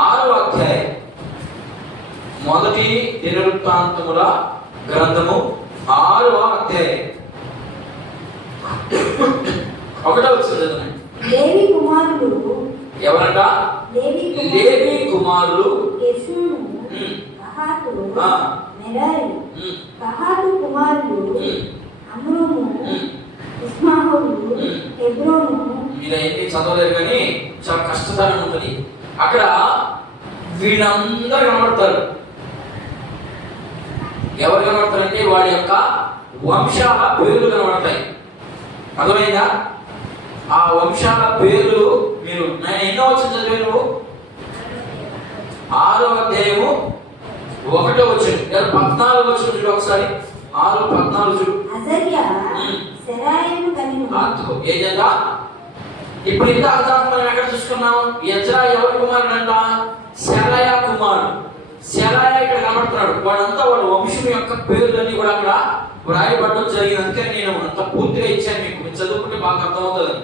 6వ అధ్యాయం. మొదటి దినవృత్తాంతముల గ్రంథము 6వ అధ్యాయం 1వ వచనం. లేవి కుమారులు ఎవరంట? లేవి కుమారులు గెర్షోను, కహాతు, మెరారి. కహాతు కుమారులు అమ్రాము, ఇష్మాయేలు, హెబ్రోను. మీరు ఎన్ని చదవలేరు కానీ చాలా కష్టతరం ఉంటుంది. అక్కడ వీళ్ళందరూ కనబడతారు. ఎవరు కనబడతారంటే వాడి యొక్క వంశాల పేర్లు కనబడతాయి. అర్థమైందా? ఆ వంశాల పేర్లు మీరు నేను ఎన్నో వచ్చిన చదివాను? 6వ అధ్యాయము 1వ వచనం, 14వ వచనం చూడు ఒకసారి. 6:14 చూడు. అజర్యా సెరాయాను కనిను. ఏజెండా ఇప్పుడు ఇంత అర్థం మనం ఎక్కడ చూసుకున్నాం? యెజ్రా ఎవరి కుమారుడు అంట? సెరాయా కుమారుడు. సెరాయా ఇక్కడ కనబడుతున్నాడు. వాడంతా వాడు వంశం యొక్క పేర్లన్నీ కూడా అక్కడ వ్రాయబడడం జరిగింది. అందుకని నేను అంత పూర్తిగా ఇచ్చాను మీకు, మీరు చదువుకుంటే బాగా అర్థమవుతుంది.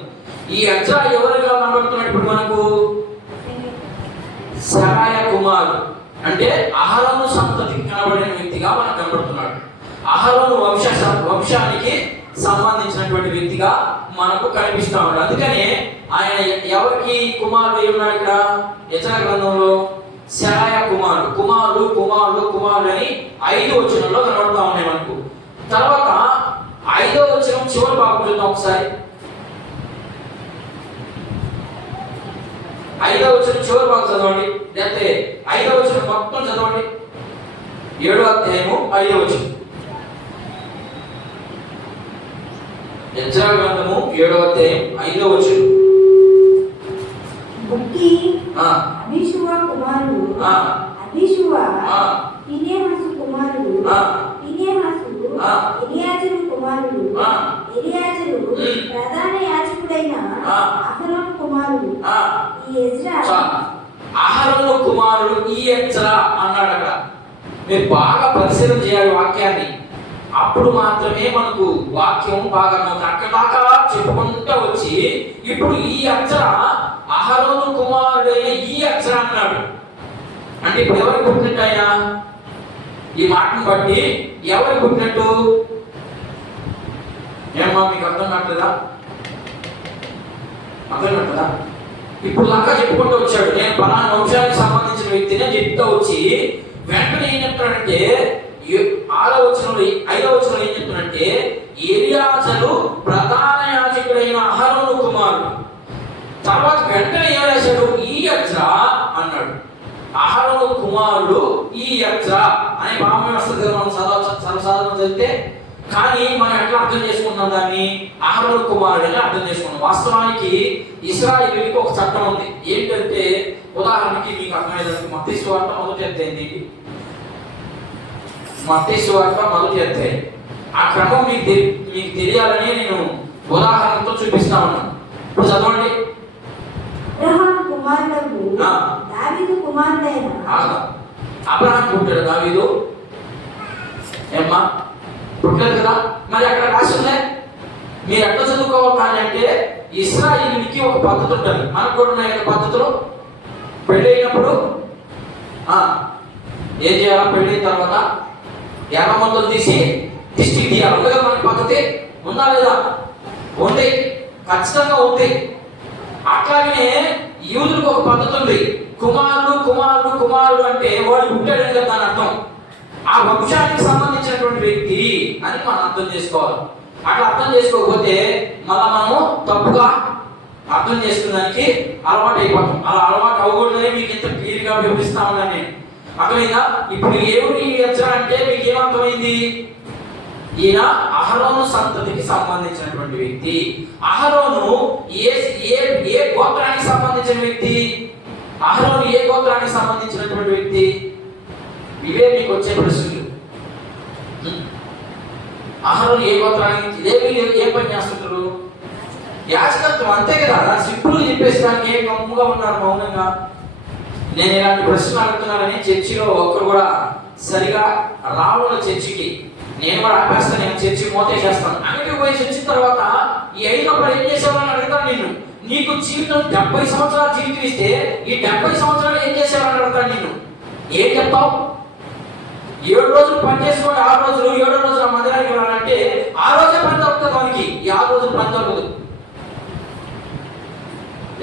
ఈ యెజ్రా ఎవరిగా కనబడుతున్నాడు ఇప్పుడు మనకు? సెరాయా కుమారుడు అంటే అహరోను సంతతికి కనబడిన వ్యక్తిగా మనకు కనబడుతున్నాడు. అహరోను వంశానికి సంబంధించినటువంటి వ్యక్తిగా మనకు కనిపిస్తా ఉన్నాడు. అందుకనే ఆయన ఎవరికి కుమారుడు ఉన్నాడు ఇక్కడ యెజ్రా గ్రంథంలో? సెరాయా కుమారుడు. కుమారుడు అని 5వ వచనంలో కనబడతా ఉన్నాయి మనకు. తర్వాత 5వ వచనం చివరి భాగం చూద్దాం ఒకసారి. 5వ వచనం చివరి భాగం చదవండి, లేకపోతే 5వ వచనం మొత్తం చదవండి. 7వ అధ్యాయము 5వ వచనం. యెజ్రా గ్రంథము 7వ అధ్యాయం 5వ వచనం. బుక్కి అబీషువ కుమారుడు అబీషువ ఫీనెహాసు కుమారుడు ఫీనెహాసు ఎలియాజరు కుమారుడు ఎలియాజరు ప్రధాన యాజకుడైన అహరోను కుమారుడు ఈ యెజ్రా. అహరోను కుమారుడు ఈ యెజ్రా అన్నాడు. అక్కడ మీరు బాగా పరిశీలన చేయాలి వాక్యాన్ని. అప్పుడు మాత్రమే మనకు వాక్యం బాగా అక్కడ దాకా చెప్పుకుంటూ వచ్చి ఇప్పుడు ఈ యెజ్రా అహరోను కుమారుడైన ఈ యెజ్రా అన్నాడు. అంటే ఇప్పుడు ఎవరికి పుట్టినట్టు ఆయన? ఈ మాటను బట్టి ఎవరికి పుట్టినట్టు? ఏమమ్మా మీకు అర్థం కావట్లేదా? అర్థం కావట్లేదా? ఇప్పుడు దాకా చెప్పుకుంటూ వచ్చాడు, నేను పలానా వంశానికి సంబంధించిన వ్యక్తిని అని చెప్తూ వచ్చి వెంటనే ఏం చెప్తాడంటే 6వ వచనంలో 5వ వచనంలో ఏం చెప్తాడంటే ఎలియాజరు ప్రధాన యాజకుడైన అహరోను కుమారుడు. అహరోను కుమారుడు ఈ యెజ్రా అనే భావం వస్తుంది మనం సర్వసాధారణ చదివితే. కానీ మనం ఎట్లా అర్థం చేసుకున్నాం దాన్ని? అహరోను కుమారుడిని అర్థం చేసుకున్నాం. వాస్తవానికి ఇశ్రాయేలుకి ఒక చట్టం ఉంది. ఏంటంటే ఉదాహరణకి మీకు అర్థమయ్యేదానికి మత్తయి సువార్త మొదటి అధ్యాయం, మత్తయి సువార్త మొదటి అధ్యాయం. ఆ క్రమం మీకు తెలియాలని నేను ఉదాహరణతో చూపిస్తా ఉన్నాను. ఇప్పుడు చదవండి. అబ్రహాము కుమారులకు దావీదు కుమారుడైన అబ్రహాం పుట్టాడు, దావీదు ఏమ్మా పుట్టలేదు కదా. మరి అక్కడ రాసిందే మీరు ఎట్లా చదువుకోవాలి అంటే ఇశ్రాయేలుకి ఒక పద్ధతి ఉంటుంది. మనకు కూడా ఉన్నాయి పద్ధతులు. పెళ్ళి అయినప్పుడు ఏం చేయాలి? పెళ్ళైన తర్వాత ఎర్ర మందులు తీసి దిష్టికి తీయాలి. ఉండగా మనకి పద్ధతి ఉందా లేదా? ఉంది, ఖచ్చితంగా ఉంది. అట్లాగనే యూదులకు ఒక పద్ధతి ఉంది. కుమారుడు కుమారుడు కుమారుడు అంటే వాడు పుట్టాడని కదా దాని అర్థం. ఆ వంశానికి సంబంధించినటువంటి వ్యక్తి అని మనం అర్థం చేసుకోవాలి. అట్లా అర్థం చేసుకోకపోతే మళ్ళా మనము తప్పుగా అర్థం చేసుకున్నానికి అలవాటు అయిపోతాం. అలా అలవాటు అవ్వకూడదని మీకు ఇంత క్లియర్గా వివరిస్తా ఉన్నాను నేను. అర్థమైందా? ఇప్పుడు ఎవరు ఈ యెజ్రా అంటే మీకు ఏమర్థమైంది? ఈయన అహరోను సంతతికి సంబంధించినటువంటి వ్యక్తి. అహరోను ఏ గోత్రానికి సంబంధించిన వ్యక్తి? అహరోను ఏ గోత్రానికి సంబంధించినటువంటి వ్యక్తి? ఇవే మీకు వచ్చే ప్రశ్నలు. అహరోను ఏ గోత్రానికి ఏ పని చేస్తుంటారు? యాజకత్వం, అంతే కదా. సింపుల్గా చెప్పేసడానికి ఏం గమ్ముగా ఉన్నారు మౌనంగా. నేను ఇలాంటి ప్రశ్నలు అడుగుతున్నానని చర్చిలో ఒక్కరు కూడా సరిగా రావడం చర్చికి. నేను కూడా ఆపేస్తాను, నేను చర్చి మోతేసేస్తాను. అంగడికి పోయి వచ్చిన తర్వాత ఈ 5 ఏం చేసేవాళ్ళని అడుగుతాను నిన్ను. నీకు జీవితం 70 సంవత్సరాలు జీవితం ఇస్తే ఈ 70 సంవత్సరాలు ఏం చేసేవాళ్ళని అడుగుతాను నిన్ను. ఏం చెప్తావు? 7 రోజులు పని చేసుకోండి, 6 రోజులు 7 రోజులు మందిరానికి వెళ్ళాలంటే ఆ రోజే పని దొరుకుతుంది వానికి, ఈ 6 రోజులు పని దొరకదు.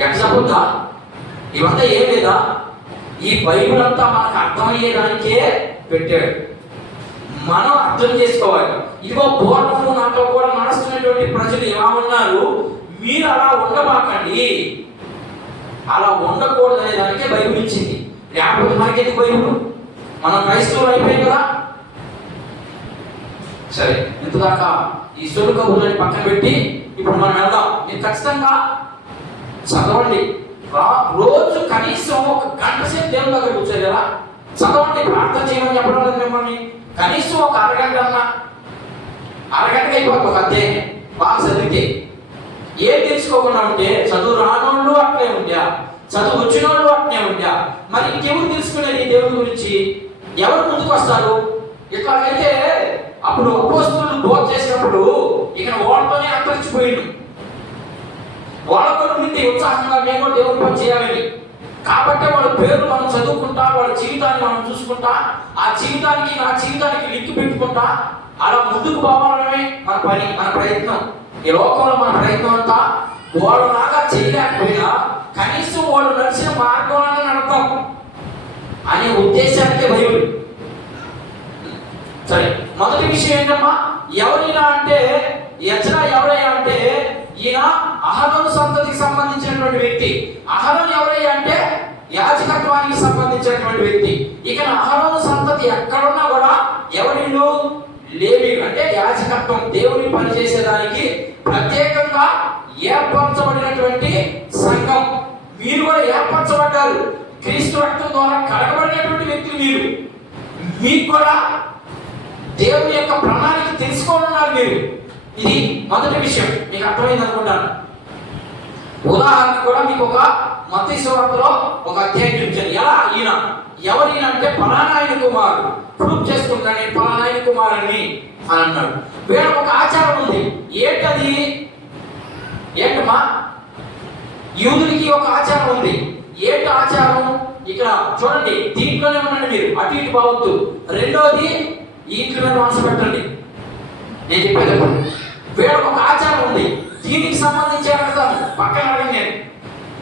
ఎగ్జాంపుల్ ఇవంతా ఏం లేదా? ఈ బైబిల్ అంతా మనకు అర్థమయ్యేదానికే పెట్టాడు. మనం అర్థం చేసుకోవాలి. ఇదిగో పూర్వము నాతో కూడా నడుస్తున్నటువంటి ప్రజలు ఎలా ఉన్నారు, మీరు అలా ఉండబాకండి. అలా ఉండకూడదు అనే దానికే బైబిల్ ఇచ్చింది. లేకపోతే మనకెందుకు బైబిల్? మనం క్రైస్తవులు అయిపోయాం కదా. సరే, ఇంతదాకా ఈ సొలు కబుర్లని పక్కన పెట్టి ఇప్పుడు మనం వెళ్దాం. మీరు ఖచ్చితంగా చదవండి. రోజు కనీసం 1 గంట సేపు దేవుని దగ్గర కూర్చోరు కదా. చదవండి, ప్రార్థన చేయమని చెప్పడం లేదు మిమ్మల్ని. కనీసం 1 అరగంట అన్నా, అరగంటకి అయిపోతుంది ఒక అధ్యాయం బాగా చదివితే. ఏం తెలుసుకోకుండా ఉంటే చదువు రానోళ్ళు అట్లే ఉందా, చదువు వచ్చిన వాళ్ళు అట్లే ఉందా. మరి ఇంకెవరు తెలుసుకునేది దేవుని గురించి? ఎవరు ముందుకు వస్తారు? ఇట్లాగైతే అప్పుడు అపోస్తలులు బోధ చేసినప్పుడు ఇక వాళ్ళతోనే అంతరించిపోయిండు. వాళ్ళతో నుండి ఉత్సాహంగా మేము కూడా దేవుని పని చేయాలని. కాబట్టి వాళ్ళ పేర్లు మనం చదువుకుంటా, వాళ్ళ జీవితాన్ని మనం చూసుకుంటా, ఆ జీవితానికి నా జీవితానికి లింక్ పెట్టుకుంటా అలా ముందుకు పోవాలనే మన పని, మన ప్రయత్నం. ఈ లోకంలో మన ప్రయత్నం అంతా వాళ్ళు లాగా చేయలేకపోయినా కనీసం వాళ్ళు నడిచిన మార్గంలో నడతాం అనే ఉద్దేశానికే బైబిల్. సరే, మొదటి విషయం ఏంటమ్మా? ఎవరైనా అంటే యెజ్రా ఎవరయ్యా అంటే ఈయన అహరోను సంతతికి సంబంధించినటువంటి వ్యక్తి. అహరోను ఎవరయ్యా అంటే యాజకత్వానికి సంబంధించినటువంటి వ్యక్తి. ఇక అహరోను సంతతి ఎక్కడున్నా కూడా ఎవరిళ్ళు? లేవీయులు. అంటే యాజకత్వం, దేవుని పని చేసేదానికి ప్రత్యేకంగా ఏర్పరచబడినటువంటి సంఘం. మీరు కూడా ఏర్పరచబడ్డారు. క్రీస్తు రక్తం ద్వారా కడగబడినటువంటి వ్యక్తులు మీరు. మీకు కూడా దేవుని యొక్క ప్రణాళిక తెలుసుకోనున్నారు మీరు. ఇది మొదటి విషయం. మీకు అర్థమైంది అనుకుంటాను. ఉదాహరణ కూడా మీకు ఒక మత్తయి సువార్తలో ఒక అధ్యాయం చూపించాను. ఎలా ఈయన ఎవరైనా అంటే ఫలానా ఆయన కుమారుడు, ప్రూఫ్ చేసుకుంటాను నేను ఫలానా ఆయన కుమారుడిని అని అన్నాడు. వీళ్ళకి ఒక ఆచారం ఉంది. ఏంటది? ఏంటమ్మా? యూదులకి ఒక ఆచారం ఉంది. ఏంటి ఆచారం? ఇక్కడ చూడండి, దీంట్లోనే ఉండండి మీరు, అటు ఇటు బావద్దు. రెండోది, ఇంట్లో మీద మనసు పెట్టండి. నేను చెప్పేది వీళ్ళకి ఒక ఆచారం ఉంది. దీనికి సంబంధించి అడుగుతాను, పక్కన అడగండి. నేను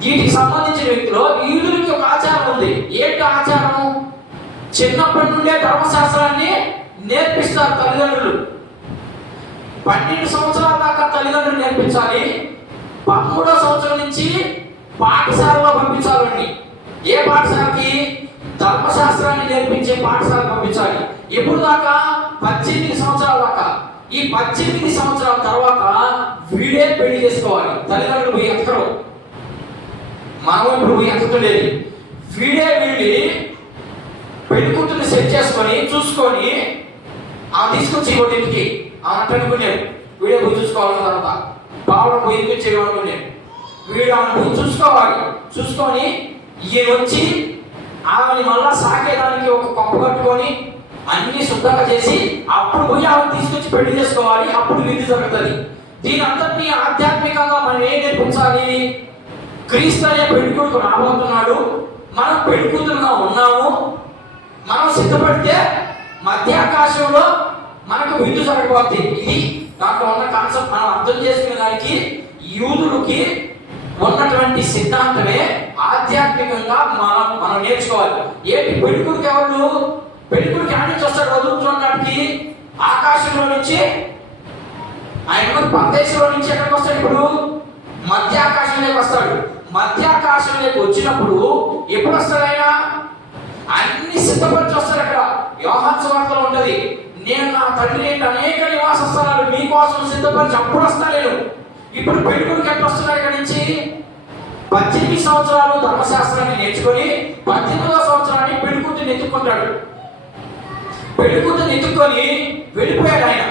వీటికి సంబంధించిన వ్యక్తిలో యూదులకి ఒక ఆచారం ఉంది. ఏంటి ఆచారం? చిన్నప్పటి నుండే ధర్మశాస్త్రాన్ని నేర్పిస్తారు తల్లిదండ్రులు. 12 సంవత్సరాల దాకా తల్లిదండ్రులు నేర్పించాలి. 13వ సంవత్సరం నుంచి పాఠశాలలో పంపించాలండి. ఏ పాఠశాలకి? ధర్మశాస్త్రాన్ని నేర్పించే పాఠశాల పంపించాలి. ఎప్పుడు దాకా? 18 సంవత్సరాల దాకా. ఈ 18 సంవత్సరాల తర్వాత వీడే పెళ్లి చేసుకోవాలి. తల్లిదండ్రులు పోయి ఎక్కరు, మనం ఇప్పుడు పోయి ఎక్కలేదు. వీడే వెళ్ళి పెళ్లి కూతుర్ని సెట్ చేసుకొని చూసుకొని ఆమె తీసుకొచ్చి ఇంటికి ఆమె అనుకునేది. వీడే పోయి చూసుకోవాలన్న తర్వాత బావడం పోయి ఎందుకు చేయాలనుకునేది. వీడు ఆమె పోయి చూసుకోవాలి. చూసుకొని ఈయన వచ్చి ఆమెని మళ్ళా సాకేదానికి ఒక కొంప కట్టుకొని అన్ని శుద్ధంగా చేసి అప్పుడు పోయి ఆమెను తీసుకొచ్చి పెళ్లి చేసుకోవాలి. అప్పుడు విధి జరుగుతుంది. దీని అంతటినీ ఆధ్యాత్మికంగా మనం ఏం నేర్పించాలి? క్రీస్తు అనే పెళ్లి కొడుకు రాబోతున్నాడు, మనం పెళ్లి కూతురుగా ఉన్నాము, మనం సిద్ధపడితే మధ్యాకాశంలో మనకు విందు జరగబోతుంది. ఇది దాంట్లో ఉన్న కాన్సెప్ట్. మనం అర్థం చేసుకునే దానికి యూదులకి ఉన్నటువంటి సిద్ధాంతమే ఆధ్యాత్మికంగా మనం నేర్చుకోవాలి. ఏంటి? పెళ్ళికొడుకు ఎవరు? పెళ్ళికొడుకు ఎక్కడి నుంచి వస్తాడు? వదులుతున్నప్పటికీ ఆకాశంలో నుంచి, ఆయన పరదేశంలో నుంచి ఎక్కడికి వస్తాడు? ఇప్పుడు మధ్యాకాశంలోకి వస్తాడు. మధ్యాకాశంలోకి వచ్చినప్పుడు ఎప్పుడు వస్తాడు ఆయన? అన్ని సిద్ధపరిచి వస్తాడు. అక్కడ యోహాను సువార్తలో ఉంటది, నేను నా తండ్రి అనేక నివాస స్థలాలు మీకోసం సిద్ధపరిచి అప్పుడు వస్తా నేను. ఇప్పుడు పెళ్ళికొడుకు ఎట్లా వస్తున్నాడు? ఇక్కడి నుంచి 18 సంవత్సరాలు ధర్మశాస్త్రాన్ని నేర్చుకొని 18వ సంవత్సరాన్ని పెళ్ళికూతుర్ని ఎత్తుకుంటాడు. పెళ్ళికూతుర్ని ఎత్తుకొని వెళ్ళిపోయాడు ఆయన.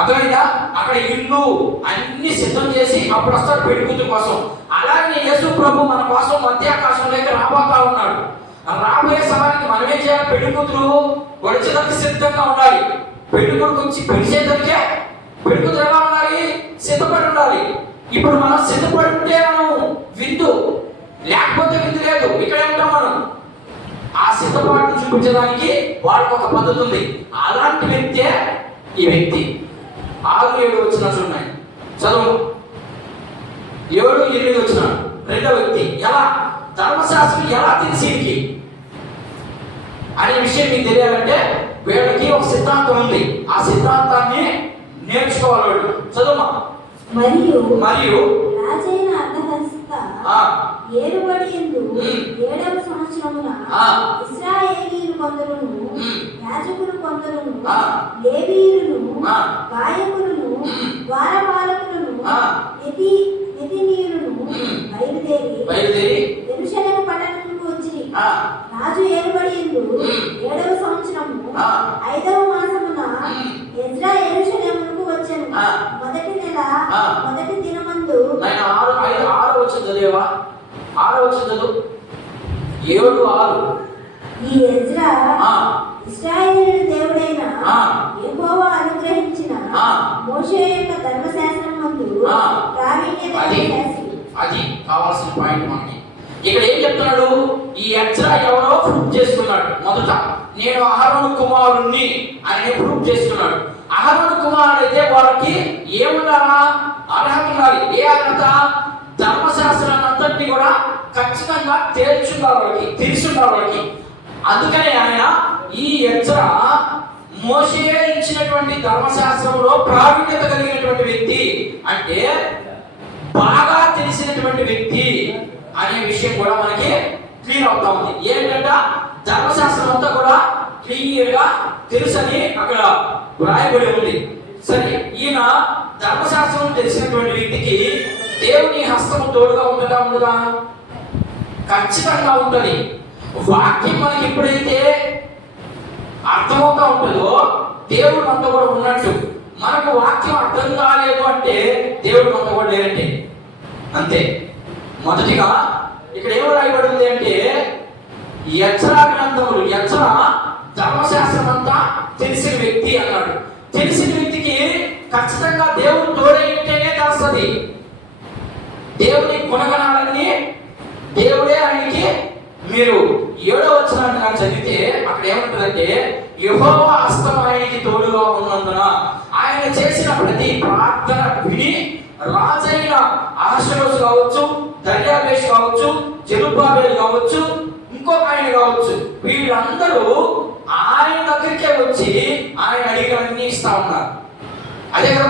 అర్థమైందా? అక్కడ ఇల్లు అన్ని సిద్ధం చేసి అప్పుడు వస్తాడు పెళ్ళికూతురు కోసం. అలాగే యేసు ప్రభు మన కోసం మధ్యాకాశంలోకి రాబోతా ఉన్నాడు. రాబోయే సమయానికి మనం ఏం చేయాలి? పెళ్ళికూతురు వచ్చేదానికి సిద్ధంగా ఉండాలి. పెళ్ళికొడుకు వచ్చి పిలిచేదానికే పెళ్ళికూతురు ఎలా ఉండాలి? సిద్ధపడి ఉండాలి. ఇప్పుడు మనం సిద్ధపడి ఉంటే మనం విందు, లేకపోతే విందు లేదు. ఇక్కడే ఉంటాం మనం. ఆ సిద్ధపాటును చూపించడానికి వాళ్ళకి ఒక పద్ధతి ఉంది. అలాంటి వ్యక్తే ఈ వ్యక్తి. 6-7 వచనాలు ఉన్నాయి, చదువు. 7-8 వచనాలు. రెండో వ్యక్తి ఎలా? ధర్మశాస్త్రం ఎలా తెలిసింది అనే విషయం మీకు తెలియాలంటే వీళ్ళకి ఒక సిద్ధాంతం ఉంది. ఆ సిద్ధాంతాన్ని నేర్చుకోవాలి వాళ్ళు. చదువు. మరియు రాజైన అర్ధహస్త ఏలుబడి యందు 7వ సంవత్సరమున ఇశ్రాయేలీయులు కొందరును, యాజకులు కొందరును, లేవీయులను, గాయకులను, ద్వారపాలకులను, నెతనీయులను బయలుదేరి యెరూషలేము పట్టణమునకు వచ్చిరి. రాజు ఏలుబడి యందు 7వ సంవత్సరము 5వ మాసమున ఎజ్రా యెరూషలేమునకు వచ్చెను. మొదటి నెల మొదటి దినమందు 6 వచ్చి చదివేవా? 6 వచ్చి చదువు. 7-6. ఈ ఎజ్రా ఇశ్రాయేలు దేవుడైన యెహోవా అనుగ్రహించిన మోషే యొక్క ధర్మశాస్త్రమందు ప్రావీణ్యత చేసి. అది కావాల్సిన పాయింట్ మనకి. ఇక్కడ ఏం చెప్తున్నాడు? ఈ ఎజ్రా ఎవరో ప్రూఫ్ చేసుకున్నాడు. మొదట నేను అహరోను కుమారుణ్ణి అని ప్రూఫ్ చేసుకున్నాడు. అహరోను కుమారుడు అయితే వాళ్ళకి ఏముండాలా? అర్హత ఉండాలి. ఏ అర్హత? ధర్మశాస్త్రాన్ని అంతటినీ కూడా ఖచ్చితంగా తేల్చుండాలి వాళ్ళకి, తెలుసుండాలి వాళ్ళకి. అందుకనే ఆయన ఈ ఎజ్రా మోషే ఇచ్చినటువంటి ధర్మశాస్త్రంలో ప్రావీణ్యత కలిగినటువంటి వ్యక్తి, అంటే బాగా తెలిసినటువంటి వ్యక్తి అనే విషయం కూడా మనకి క్లియర్ అవుతా ఉంది. ఏంటంటే ధర్మశాస్త్రం అంతా కూడా క్లియర్ గా తెలుసని అక్కడ వ్రాయబడి ఉంది. సరే, ఈయన ధర్మశాస్త్రం తెలిసినటువంటి వ్యక్తికి దేవుని హస్తము తోడుగా ఉండదా? ఖచ్చితంగా ఉంటుంది. వాక్యం మనకి ఎప్పుడైతే అర్థమవుతా ఉంటుందో దేవుడు మనతో కూడా ఉన్నట్టు. మనకు వాక్యం అర్థం కాలేదు అంటే దేవుడు మనతో కూడా లేనంటే అంతే. మొదటిగా ఇక్కడ ఏమో రాయబడింది అంటే యెజ్రా గ్రంథములు, యెజ్రా ధర్మశాస్త్రం అంతా తెలిసిన వ్యక్తి అన్నాడు. తెలిసిన వ్యక్తికి ఖచ్చితంగా దేవుడు తోడైతేనే తెలుస్తుంది. దేవుని గుణగణాలన్నీ దేవుడే ఆయనకి. మీరు 7వ వచనాన్ని కానీ చదివితే అక్కడ ఏముంటుందంటే యెహోవా హస్తం ఆయనకి తోడుగా ఉన్నందున ఆయన చేసిన ప్రతి ప్రార్థన విని రాజైన అహష్వేరోషు కావచ్చు, దర్యావేషు కావచ్చు, జెరుబ్బాబెలు కావచ్చు, ఇంకొక ఆయన కావచ్చు, వీళ్ళందరూ ఆయన దగ్గరికే వచ్చి ఆయన అడిగినవన్నీ ఇస్తా ఉన్నారు. అదే కదా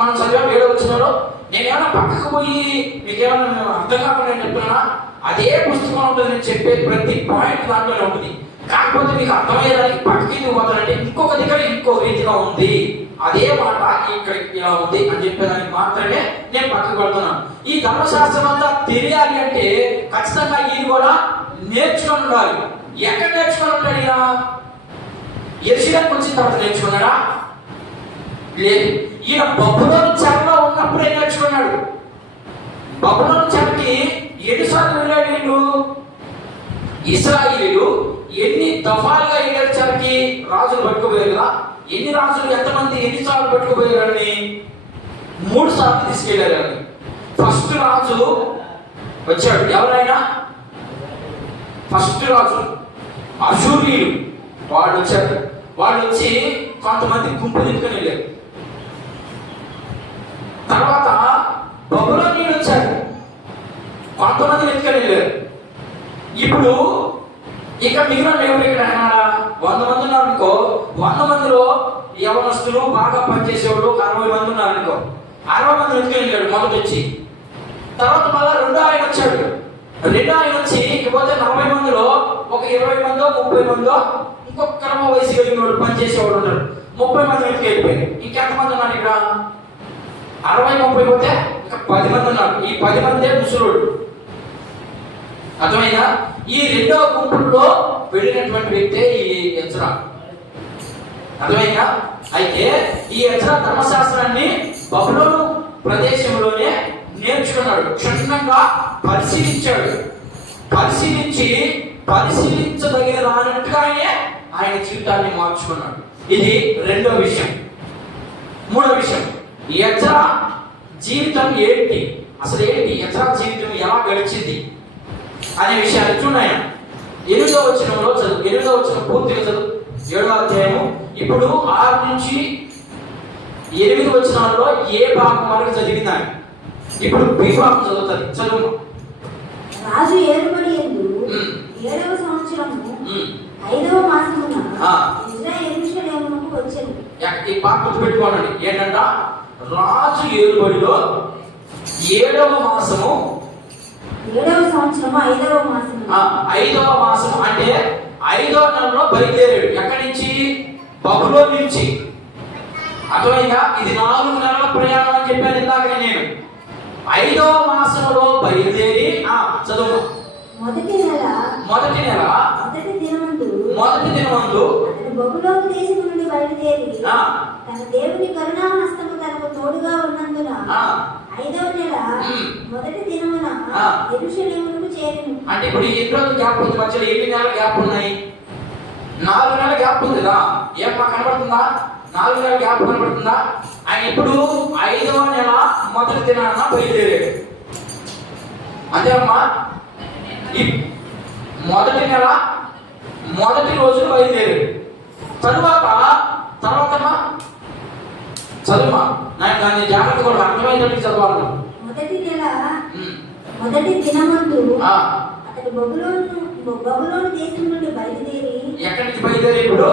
మనం చదివాం 7వ వచనంలో నేనేమన్నా పక్కకు పోయి మీకేమన్నా అర్థం కాకుండా నేను చెప్తున్నా, అదే పుస్తకం ఉంటుంది. నేను చెప్పే ప్రతి పాయింట్ దాంట్లోనే ఉంటుంది. కాకపోతే మీకు అర్థమయ్యేదానికి పక్కకి పోతానంటే ఇంకొక దగ్గర ఇంకో రీతిగా ఉంది, అదే మాట ఇక్కడ ఇలా ఉంది అని చెప్పేదానికి మాత్రమే నేను పక్కకు పెడుతున్నాను. ఈ ధర్మశాస్త్రం అంతా తెలియాలి అంటే ఖచ్చితంగా ఈయన కూడా నేర్చుకొని ఉండాలి. ఎక్కడ నేర్చుకొని ఉంటాడు ఈయన? యెరూషలేముకి వచ్చిన తర్వాత నేర్చుకున్నాడా? లేదు. ఈయన బబులోను చెరలో ఉన్నప్పుడే నేర్చుకున్నాడు. బబులోను చెరకి ఎన్నిసార్లు వెళ్ళాడు వీళ్ళు? ఇశ్రాయేలీయులు ఎన్ని దఫాలుగా వెళ్ళారు చెరకి? రాజులు పట్టుకుపోయారు కదా. ఎన్ని రాజులు, ఎంతమంది, ఎన్నిసార్లు పట్టుకుపోయారని? 3 సార్లు తీసుకెళ్లారు. ఫస్ట్ రాజు వచ్చాడు. ఎవరైనా ఫస్ట్ రాజు అశూరీయులు వాళ్ళు వచ్చారు. వాళ్ళు వచ్చి కొంతమంది గుంపు తీసుకొని వెళ్ళారు. తర్వాత బబులోనీయులు వచ్చారు, కొంతమంది వెతుకొని వెళ్ళారు. ఇప్పుడు ఇక మిగిలిన ఎవరు ఇక్కడ అన్నారా? 100 మంది ఉన్నారు అనుకో. 100 మందిలో యవనస్తులు బాగా పనిచేసేవాళ్ళు 60 మంది ఉన్నారు అనుకో. 60 మంది వెతుకొని వెళ్ళాడు మొదటి వచ్చి. తర్వాత మళ్ళా రెండో ఆయన వచ్చాడు. రెండో ఆయన వచ్చి ఇకపోతే 40 మందిలో ఒక 20 మందో 30 మందో ఇంకొక క్రమ వయసు కలిగిన వాడు పనిచేసేవాడు ఉంటారు. 30 మంది వెతికి వెళ్ళిపోయారు. ఇంకెంతమంది ఉన్నారు ఇక్కడ? 60 30 పోతే ఇంకా 10 మంది ఉన్నారు. ఈ 10 మందే ముసలోడు. అర్థమైందా? ఈ రెండో గుంపుల్లో వెళ్ళినటువంటి వ్యక్తే ఈ ఎజ్రా. అర్థమైందా? అయితే ఈ ఎజ్రా ధర్మశాస్త్రాన్ని బబులోను ప్రదేశంలోనే నేర్చుకున్నాడు. క్షుణ్ణంగా పరిశీలించాడు. పరిశీలించదగిన దానిట్టుగానే ఆయన జీవితాన్ని మార్చుకున్నాడు. ఇది రెండో విషయం. మూడో విషయం, ఎజ్రా జీవితం ఏంటి, అసలు ఏంటి, ఎజ్రా జీవితం ఎలా గడిచింది అనే విషయాలు చూడాలి. 8వ వచనంలో చదువు. 8వ వచనం పూర్తిగా చదువు. 7వ అధ్యాయము. ఇప్పుడు 6 నుంచి 8 వచనాల్లో ఏ భాగం వరకు చదివిందని ఇప్పుడు బి భాగం చదువుతుంది. చదువు. రాజు ఏలుబడి యందు 7వ సంవత్సరము 5వ మాసమున ఇజ్రా యెరూషలేమునకు వచ్చెను. ఈ భాగం గుర్తుపెట్టుకోనండి. ఏంటంట? రాజు ఏలుబడిలో 7వ మాసము 7వ సంవత్సరము 5వ మాసము 5వ మాసము అంటే 5వ నెలలో బయలుదేరాడు. ఎక్కడి నుంచి? బబులోను నుంచి. అర్థమైందా? ఇది 4 నెలల ప్రయాణం అని చెప్పాను ఇందాకనే నేను. 5వ మాసంలో బయలుదేరి చదువు. మొదటి నెల మొదటి దినమందు అతను బబులోను దేశము నుండి బయలుదేరి తన దేవుని కరుణా హస్తము తనకు తోడుగా ఉన్నందున 5వ నెల మొదటి దినమున యెరూషలేమునకు చేరెను. అంటే ఇప్పుడు ఎన్ని రోజులు గ్యాప్ ఉంది మధ్యలో? ఎన్ని నెలల గ్యాప్ ఉన్నాయి? 4 నెలల గ్యాప్ ఉంది కదా. ఏం మాకు కనబడుతుందా? 4 నెలల గ్యాప్ కనబడుతుందా? ఆయన ఇప్పుడు 5వ నెల మొదటి దినాన బయలుదేరాడు. అంతే అమ్మా. మొదటి నెల మొదటి రోజు బయలుదేరాడు. తరువాత చదువుమా. నాకు దాన్ని జాగ్రత్త కూడా అర్థమయ్యేటట్టు చదవాలి. మొదటి నెల మొదటి దినమందు అతడు బబులోను దేశం నుండి బయలుదేరి. ఎక్కడి నుంచి బయలుదేరి? ఇప్పుడు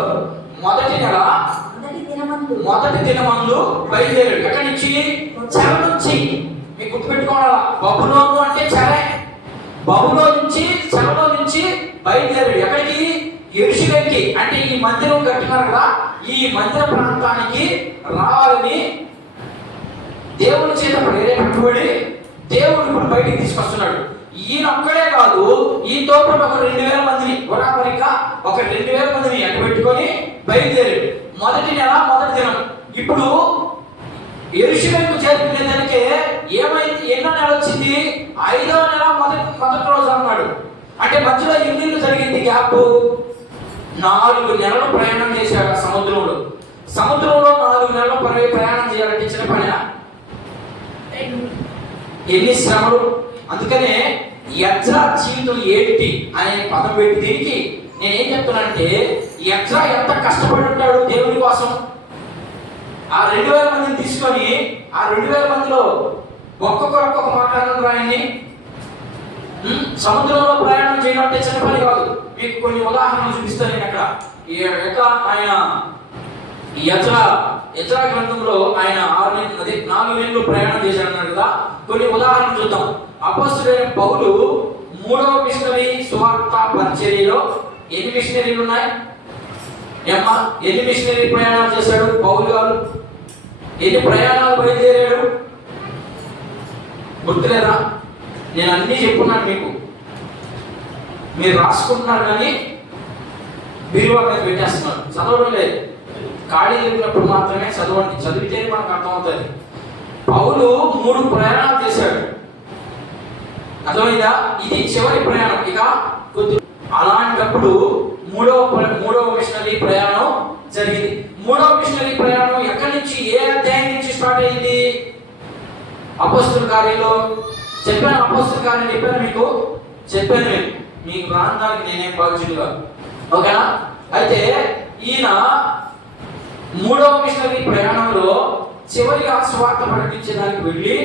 మొదటి నెల మొదటి దినమందు బయలుదేరాడు. ఎక్కడి నుంచి? చెర నుంచి. మీకు గుర్తుపెట్టుకోవాలా, బబులోను అంటే చెరే. బబులోను నుంచి, చెరలో నుంచి బయలుదేరాడు. ఎక్కడికి? యెరూషలేముకి. అంటే ఈ మందిరం కట్టినారు కదా, ఈ మందిర ప్రాంతానికి రావాలని దేవుని చేత ప్రేరేపించబడి దేవుడు ఇప్పుడు బయటికి తీసుకొస్తున్నాడు. ఈయన ఒక్కడే కాదు, ఈయనతో పాటు ఒక 2000 మందిని ఒరామరిగా ఒక 2000 మందిని ఎట్ట పెట్టుకొని బయలుదేరాడు. మొదటి నెల మొదటి దినం. ఇప్పుడు యెరూషలేముకు చేరుకునేదానికి ఏమైంది? ఎన్నో నెల వచ్చింది? 5వ నెల మొదటి రోజు అన్నాడు. అంటే మధ్యలో ఎన్ని జరిగింది గ్యాప్? 4 నెలలు ప్రయాణం చేశాడు సముద్రంలో. 4 నెలలు ప్రయాణం చేయాలంటే చిన్న పని? ఎన్ని శ్రమలు. అందుకనే ఎజ్రా జీవితం ఏంటి అనే పదం పెట్టి దీనికి నేనేం చెప్తున్నానంటే, ఎజ్రా ఎంత కష్టపడి ఉంటాడు దేవుని కోసం. ఆ 2000 మందిని తీసుకొని ఆ 2000 మందిలో ఒక్కొక్క మాట రాయని. సముద్రంలో ప్రయాణం చేయడం అంటే చిన్న పని కాదు. మీకు కొన్ని ఉదాహరణలు చూపిస్తాను నేను అక్కడ. ఎట్లా ఆయన ఎజ్రా ఎజ్రా గ్రంథంలో ఆయన 4 నెలలు ప్రయాణం చేశాడు అన్నాడు కదా. కొన్ని ఉదాహరణలు చూద్దాం. అపోస్తలుడైన పౌలు 3వ మిషనరీ సువార్త పరిచర్యలో ఎన్ని మిషనరీలు ఉన్నాయి? ఎన్ని మిషనరీ ప్రయాణాలు చేశాడు పౌలు గారు? ఎన్ని ప్రయాణాలు బయలుదేరాడు? గుర్తులేదా? నేను అన్నీ చెప్పున్నాను మీకు, మీరు రాసుకుంటున్నారు కానీ బీరువా మీద పెట్టేస్తున్నారు. చదవడం లేదు. ఖాళీ దొరికినప్పుడు మాత్రమే చదవండి, చదివితేనే మనకు అర్థమవుతుంది. పౌలు 3 ప్రయాణాలు చేశాడు. అర్థమైందా? ఇది చివరి ప్రయాణం. ఇక కొద్ది అలాంటప్పుడు మూడవ మిషనరీ ప్రయాణం జరిగింది. 3వ మిషనరీ ప్రయాణం ఎక్కడి నుంచి, ఏ అధ్యాయం నుంచి స్టార్ట్ అయింది? అపోస్తలుల కార్యంలో చెప్పాను. అపోస్తలుల కార్యం చెప్పాను మీకు ప్రాంతానికి నేనేం బాధ్యుడుగా. ఓకేనా? అయితే ఈయన 3వ మిషనరీ ప్రయాణంలో చివరిగా స్వార్థ ప్రకటించడానికి వెళ్ళి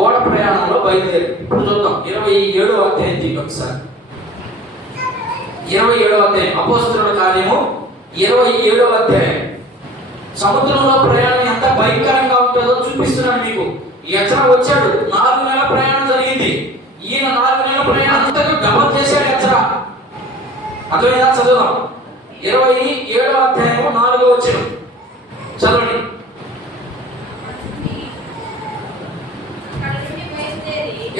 ఓడ ప్రయాణంలో బయలుదేరి. ఇప్పుడు చూద్దాం 27వ అధ్యాయం తీయండి ఒకసారి. 27వ అధ్యాయం అపోస్తలుల కార్యము 27వ అధ్యాయం. సముద్రంలో ప్రయాణం ఎంత భయంకరంగా ఉంటుందో చూపిస్తున్నాను మీకు. ఎజ్రా వచ్చాడు, 4 నెలల ప్రయాణం జరిగింది. ఈయన 4 నెలల ప్రయాణం అంతకు డబల్ చేశాడు ఎజ్రా. అర్థమైందా? చదువుదాం. 27వ అధ్యాయము 4వ వచనం చదవండి.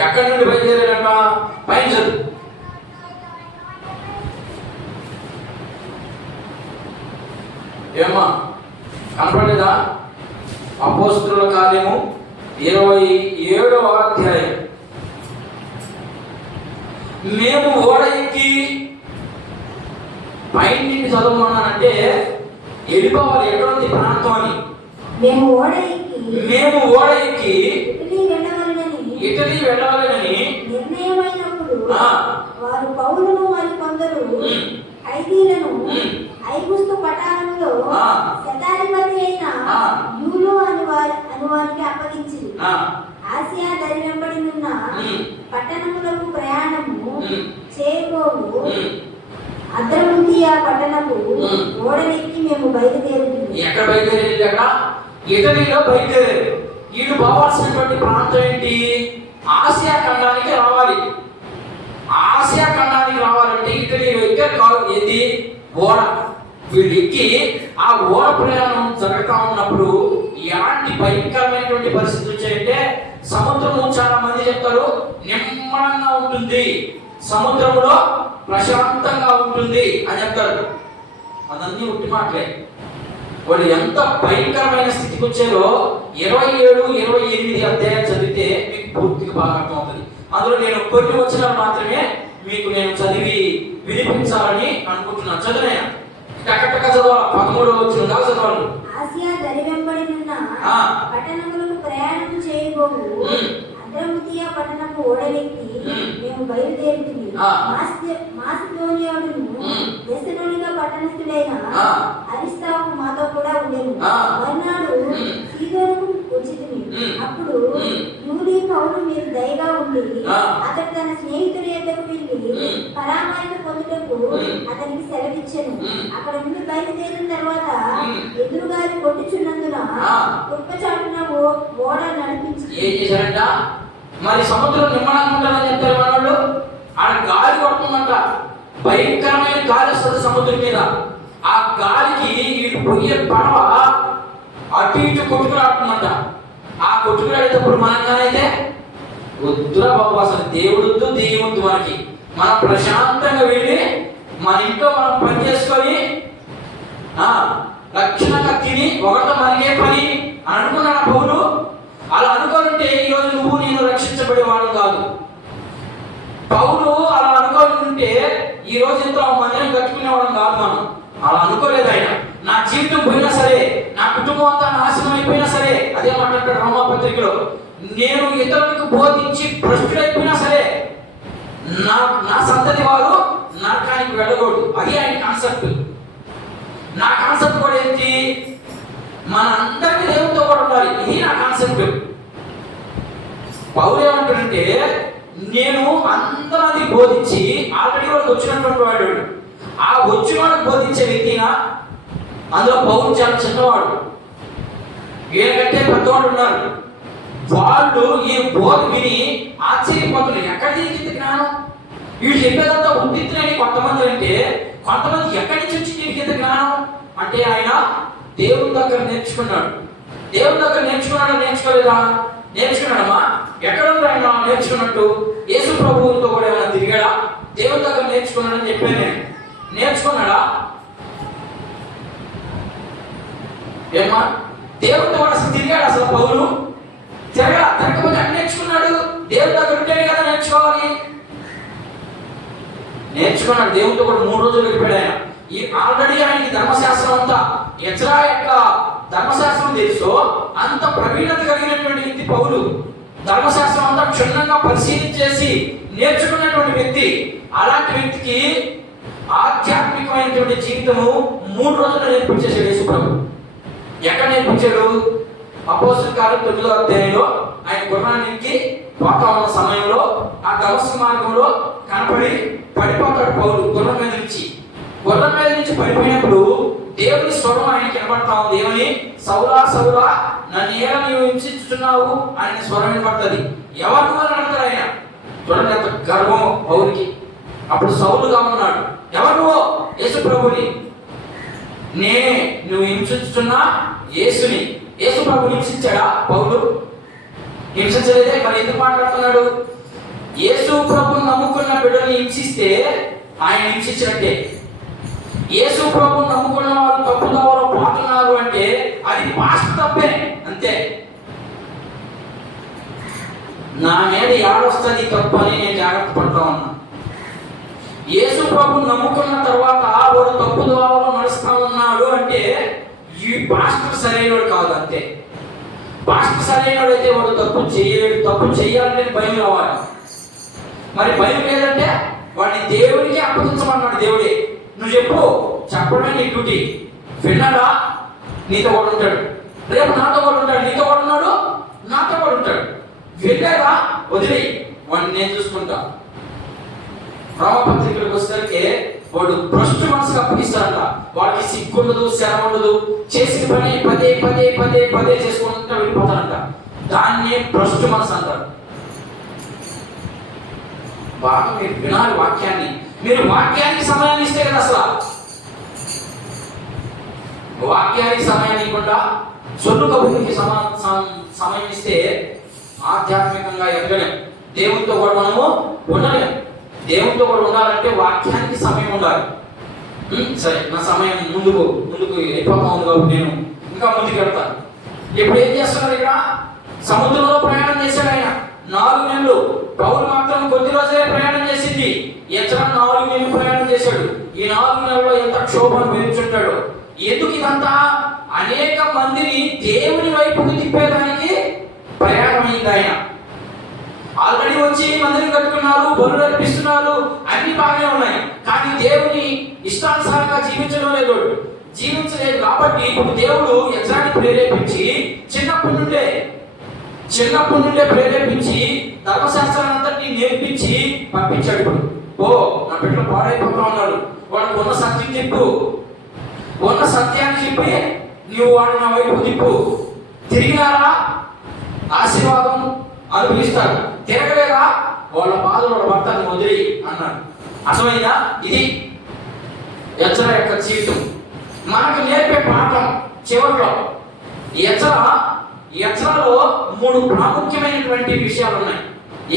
ఎక్కడి నుండి బయలుదేరాడట? పైన చదువు. ఏమా కనపడలేదా? అపోస్తలుల కార్యము 27వ అధ్యాయం. మేము ఓడ ఎక్కి పైన నుండి చదవమన్నానంటే వెళ్ళిపోవాలి. ఎటువంటి ప్రాంతం అని. మేము ఓడ ఎక్కి ఇటలీ వెళ్ళవాలని నిర్ణయమైనప్పుడు వారు పౌలును మరి కొందరు ఖైదీలను ఐగుప్తు పట్టణంలో శతాధిపతి అయిన యూలు అని వారికి అప్పగించి ఆసియా దరి వెంబడినున్న పట్టణములకు ప్రయాణము చేయబోవు అద్రముంతియా పట్టణపు ఓడనెక్కి మేము బయలుదేరుతున్నాము. ఎక్కడ బయలుదేరేది? ఇటలీలో బయలుదేరారు. వీళ్ళు పోవాల్సినటువంటి ప్రాంతం ఏంటి? ఆసియా ఖండానికి రావాలి. ఆసియా ఖండానికి రావాలంటే ఇటలీలో ఎక్కే ఓడ. వీళ్ళు ఎక్కి ఆ ఓడ ప్రయాణం జరుగుతూ ఉన్నప్పుడు ఎలాంటి భయంకరమైనటువంటి పరిస్థితులు వచ్చాయంటే, సముద్రము చాలా మంది చెప్తారు నిమ్మలంగా ఉంటుంది, సముద్రంలో ప్రశాంతంగా ఉంటుంది అని చెప్తారు. అదన్నీ ఉట్టి మాటలే. వాళ్ళు ఎంత భయంకరమైన స్థితికి వచ్చారో 27, 28 అధ్యాయం చదివితే మీకు పూర్తిగా బాగా అర్థమవుతుంది. అందులో నేను కొన్ని వచనాలు మాత్రమే మీకు నేను చదివి వినిపించాలని అనుకుంటున్నాను. చదివాను టక చదవాలి. 13వ వచనం దాకా చదవాలి. ఆసియా దరి వెంబడినున్న పట్టణములకు ప్రయాణం చేయబోవు అద్రముతియా పట్టణపు ఓడలెక్కి మేము బయలుదేరుతుంది. మాసిదోనియాను దెస్సలోనిక పట్టణస్థుడైన అరిస్తాకు మాతో కూడా ఉండేను. మర్నాడు సీదోనుకు వచ్చితిమి. అప్పుడు యూలి పౌలు మీరు దయగా ఉండి అతడు తన స్నేహితుడి యొద్దకు వెళ్ళి పరామాయణ పొందుటకు అతనికి సెలవిచ్చెను. అక్కడ నుండి బయలుదేరిన తర్వాత ఎదురుగాలి కొట్టుచున్నందున కుప్పచాటున ఓడ నడిపించి ఏం చేశారంట? మరి సముద్రం నిమ్మలంగా ఉంటుందని చెప్తారు మనోళ్ళు. ఆడ గాలి కొడుతుందంట, భయంకరమైన గాలి వస్తుంది సముద్రం మీద. ఆ గాలికి వీళ్ళు పోయే పడవ అటు ఇటు కొట్టుకురాడుతుందంట. ఆ కొట్టుకురాడేటప్పుడు మనగానైతే వద్దురా బాబు, అసలు దేవుడు దేవుడు మనకి, మనం ప్రశాంతంగా వెళ్ళి మన ఇంట్లో మనం పని చేసుకొని లక్షణంగా తిని ఒకరితో మనకే పని అనుకున్నాడు పౌలు. అలా అనుకోనుంటే ఈరోజు నువ్వు నేను రక్షించబడేవాడు కాదు. పౌలు అలా అనుకోనుంటే ఈ రోజు ఇంట్లో మందిరం కట్టుకునేవాడు కాదు మనం. అలా అనుకోలేదు ఆయన. నా జీవితం పోయినా సరే, నా కుటుంబం అంతా నాశనం అయిపోయినా సరే, అదే మాట్లాడతాడు రోమాపత్రికలో, నేను ఇతరులకు బోధించి భ్రష్టుడైపోయినా సరే నా సంతతి వారు నరకానికి వెళ్ళకూడదు. అది ఆయన కాన్సెప్ట్. నా కాన్సెప్ట్ కూడా ఏంటి? మన అందరికీ దేవుడితో కూడా ఉండాలి. ఇది నా కాన్సెప్ట్. పౌలు ఏమంటాడంటే, నేను అందరికీ బోధించి ఆల్రెడీ వాళ్ళకి వచ్చినటువంటి వాడు, ఆ వచ్చిన వాళ్ళకి బోధించే వ్యక్తినా అందులో పౌలు చాలా చిన్నవాడు, వీళ్ళకంటే పెద్దవాడు ఉన్నారు. వాళ్ళు ఈ బోధ విని ఆశ్చర్యపోతున్నారు. ఎక్కడ దిగింది జ్ఞానం? వీళ్ళు చెప్పేదంతా ఉద్దిత్తులని కొంతమంది అంటే, కొంతమంది ఎక్కడి నుంచి వచ్చి దిగింది జ్ఞానం అంటే ఆయన దేవుని దగ్గర నేర్చుకున్నాడు. దేవుని దగ్గర నేర్చుకున్నాడా నేర్చుకోలేదా? నేర్చుకున్నాడమ్మా. ఎక్కడ ఉంది ఆయన నేర్చుకున్నట్టు? యేసు ప్రభువుతో కూడా ఏమైనా తిరిగాడా? దేవుని దగ్గర నేర్చుకున్నాడని చెప్పాను నేను. నేర్చుకున్నాడా? ఏమా దేవుడితో కూడా అసలు తిరిగాడు అసలు పౌలు? తిరగకపోతే అన్ని నేర్చుకున్నాడు. దేవుడి దగ్గర ఉంటేనే కదా నేర్చుకోవాలి. నేర్చుకున్నాడు. దేవుడితో కూడా 3 రోజులు గడిపాడు ఆయన. ఈ ఆల్రెడీ ఆయనకి ధర్మశాస్త్రం అంతా, ఎజ్రా యొక్క ధర్మశాస్త్రం తెలుసో అంత ప్రవీణత కలిగినటువంటి వ్యక్తి పౌలు. ధర్మశాస్త్రం అంతా క్షుణ్ణంగా పరిశీలించేసి నేర్చుకున్నటువంటి వ్యక్తి. అలాంటి వ్యక్తికి ఆధ్యాత్మికమైనటువంటి జీవితము 3 రోజులు నేర్పించేశాడు యేసు ప్రభు. ఎక్కడ నేర్పించాడు? అపోస్తలుల కార్యం 9వ అధ్యాయంలో ఆయన గుర్రానికి పోతా ఉన్న సమయంలో ఆ దమస్కు మార్గంలో కనపడి పడిపోతాడు పౌలు. గుర్రం మీద నుంచి పడిపోయినప్పుడు దేవుని స్వరం ఆయనకి వినపడతా ఉంది. ఏమని? సౌలా సౌలా నన్ను ఏలా నీవు హింసించుచున్నావు ఆయన స్వరం వినపడుతుంది. ఎవరు అని అడుగుతారు ఆయన. చూడండి ఎంత గర్వం పౌలుకి. అప్పుడు సౌలుగా ఉన్నాడు. ఎవరు నువ్వు? యేసు ప్రభుని. నేనే నువ్వు హింసించుతున్నా యేసుని. యేసు ప్రభు హింసించాడా పౌలు? హింసించలేదే. మరి ఎందుకు మాట్లాడుతున్నాడు? యేసు ప్రభుని నమ్ముకున్న బిడ్డని హింసిస్తే ఆయన హింసించినట్టే. యేసు ప్రభుని నమ్ముకున్న వారు తప్పుదోవలో పోతున్నారు అంటే అది పాస్ట్ తప్పే, అంతే. నా మీద ఏడొస్తుంది తప్పు అని నేను జాగ్రత్త పడతా ఉన్నా. యేసు ప్రభుని నమ్ముకున్న తర్వాత వాడు తప్పుదోవలో నడుస్తా ఉన్నాడు అంటే ఈ పాస్టర్ సరైనడు కాదు, అంతే. పాస్టర్ సరైనడు అయితే వాడు తప్పు చేయలేడు. తప్పు చేయాలంటే భయం రావాలి. మరి భయం లేదంటే వాడిని దేవుడికి అప్పగించమన్నాడు దేవుడే. నువ్వు చెప్పడమే నీ డ్యూటీ. విన్నాడా? నీతో కూడా ఉంటాడు. రేపు నాతో కూడా ఉంటాడు. నీతో కూడా ఉన్నాడు, నాతో కూడా ఉంటాడు. విన్నాడా? వదిలే, వాడిని నేను చూసుకుంటా. రామపత్రికలకు వచ్చేసరికి వాడు భ్రష్టు మనసుకు అప్పగిస్తాడంట. వాడికి సిగ్గు ఉండదు, శ్రమ ఉండదు. చేసిన పని పదే పదే పదే పదే చేసుకుంటూ వెళ్ళిపోతాడంట. దాన్నే భ్రష్టు మనసు అంటారు. బాగా మీరు వినాలి వాక్యాన్ని. మీరు వాక్యానికి సమయాన్ని ఇస్తే కదా అసలు. వాక్యానికి సమయాన్ని ఇవ్వకుండా సొల్లు కబుర్లకి సమయం ఇస్తే ఆధ్యాత్మికంగా ఎదగలేం. దేవునితో కూడా మనము ఉండలేం. దేవునితో కూడా ఉండాలంటే వాక్యానికి సమయం ఉండాలి. సరే, నా సమయం ముందుకు అయిపోతా ఉంది కాబట్టి నేను ఇంకా ముందుకు వెళ్తాను. ఇప్పుడు ఏం చేస్తున్నారు? ఇక్కడ సముద్రంలో ప్రయాణం చేశాడు ఆయన 4 నెలలు. పౌలు మాత్రం కొద్ది రోజులే ప్రయాణం చేసింది. ఎజ్రా 4 నెలలు ప్రయాణం చేశాడు. ఈ 4 నెలల్లో ఎంత క్షోభను పెంచుంటాడు. ఎందుకు ఇదంతా? అనేక మందిని దేవుని వైపుకు తిప్పేదానికి ప్రయాణం అయింది ఆయన. ఆల్రెడీ వచ్చి మందిరం కట్టుకున్నారు, బలులు అర్పిస్తున్నారు, అన్ని బాగానే ఉన్నాయి. కానీ దేవుని ఇష్టానుసారంగా జీవించలేదు కాబట్టి ఇప్పుడు దేవుడు ఎజ్రాని ప్రేరేపించి చిన్నప్పటి నుండే ప్రేరేపించి ధర్మశాస్త్రాన్ని అంతటినీ నేర్పించి పంపించాడు. ఇప్పుడు నా బిడ్డలు పాడైపోతా ఉన్నారు, వాళ్ళకు ఉన్న సత్యం చెప్పు, ఉన్న సత్యాన్ని చెప్పి నువ్వు వాడు నా వైపు తిప్పు. తిరిగినారా ఆశీర్వాదం అనుభవిస్తారు, తిరగలేదా వాళ్ళ బాధలు వాళ్ళ భర్తను వదిలి అన్నాడు. అర్థమైందా? ఇది ఎజ్రా యొక్క జీవితం మనకు నేర్పే పాఠం. చివరిలో ఎజ్రాలో 3 ప్రాముఖ్యమైనటువంటి విషయాలు ఉన్నాయి.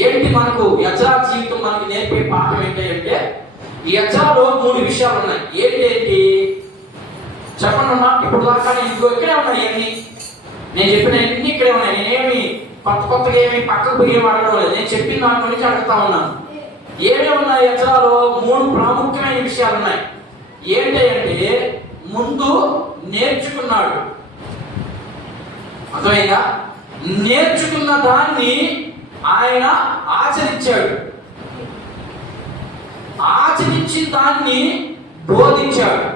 ఏంటి మనకు ఎజ్రా జీవితం మనకు నేర్పే పాఠం ఏంటంటే ఎజ్రాలో 3 విషయాలు ఉన్నాయి. ఏంటి చెప్పండి అమ్మా. ఇప్పుడు దాకా నేను ఇక్కడే ఉన్నాయి అన్ని, నేను చెప్పిన అన్ని ఇక్కడే ఉన్నాయి. నేనేమి కొత్తగా ఏమి పక్కకు పోయి అడగడం లేదు. నేను చెప్పిన దాని గురించి అడుగుతా ఉన్నాను. ఏమే ఉన్నాయి ఎజ్రాలో? 3 ప్రాముఖ్యమైన విషయాలు ఉన్నాయి. ఏంటంటే ముందు నేర్చుకున్నాడు. అర్థమైందా? నేర్చుకున్న దాన్ని ఆయన ఆచరించాడు. ఆచరించిన దాన్ని బోధించాడు.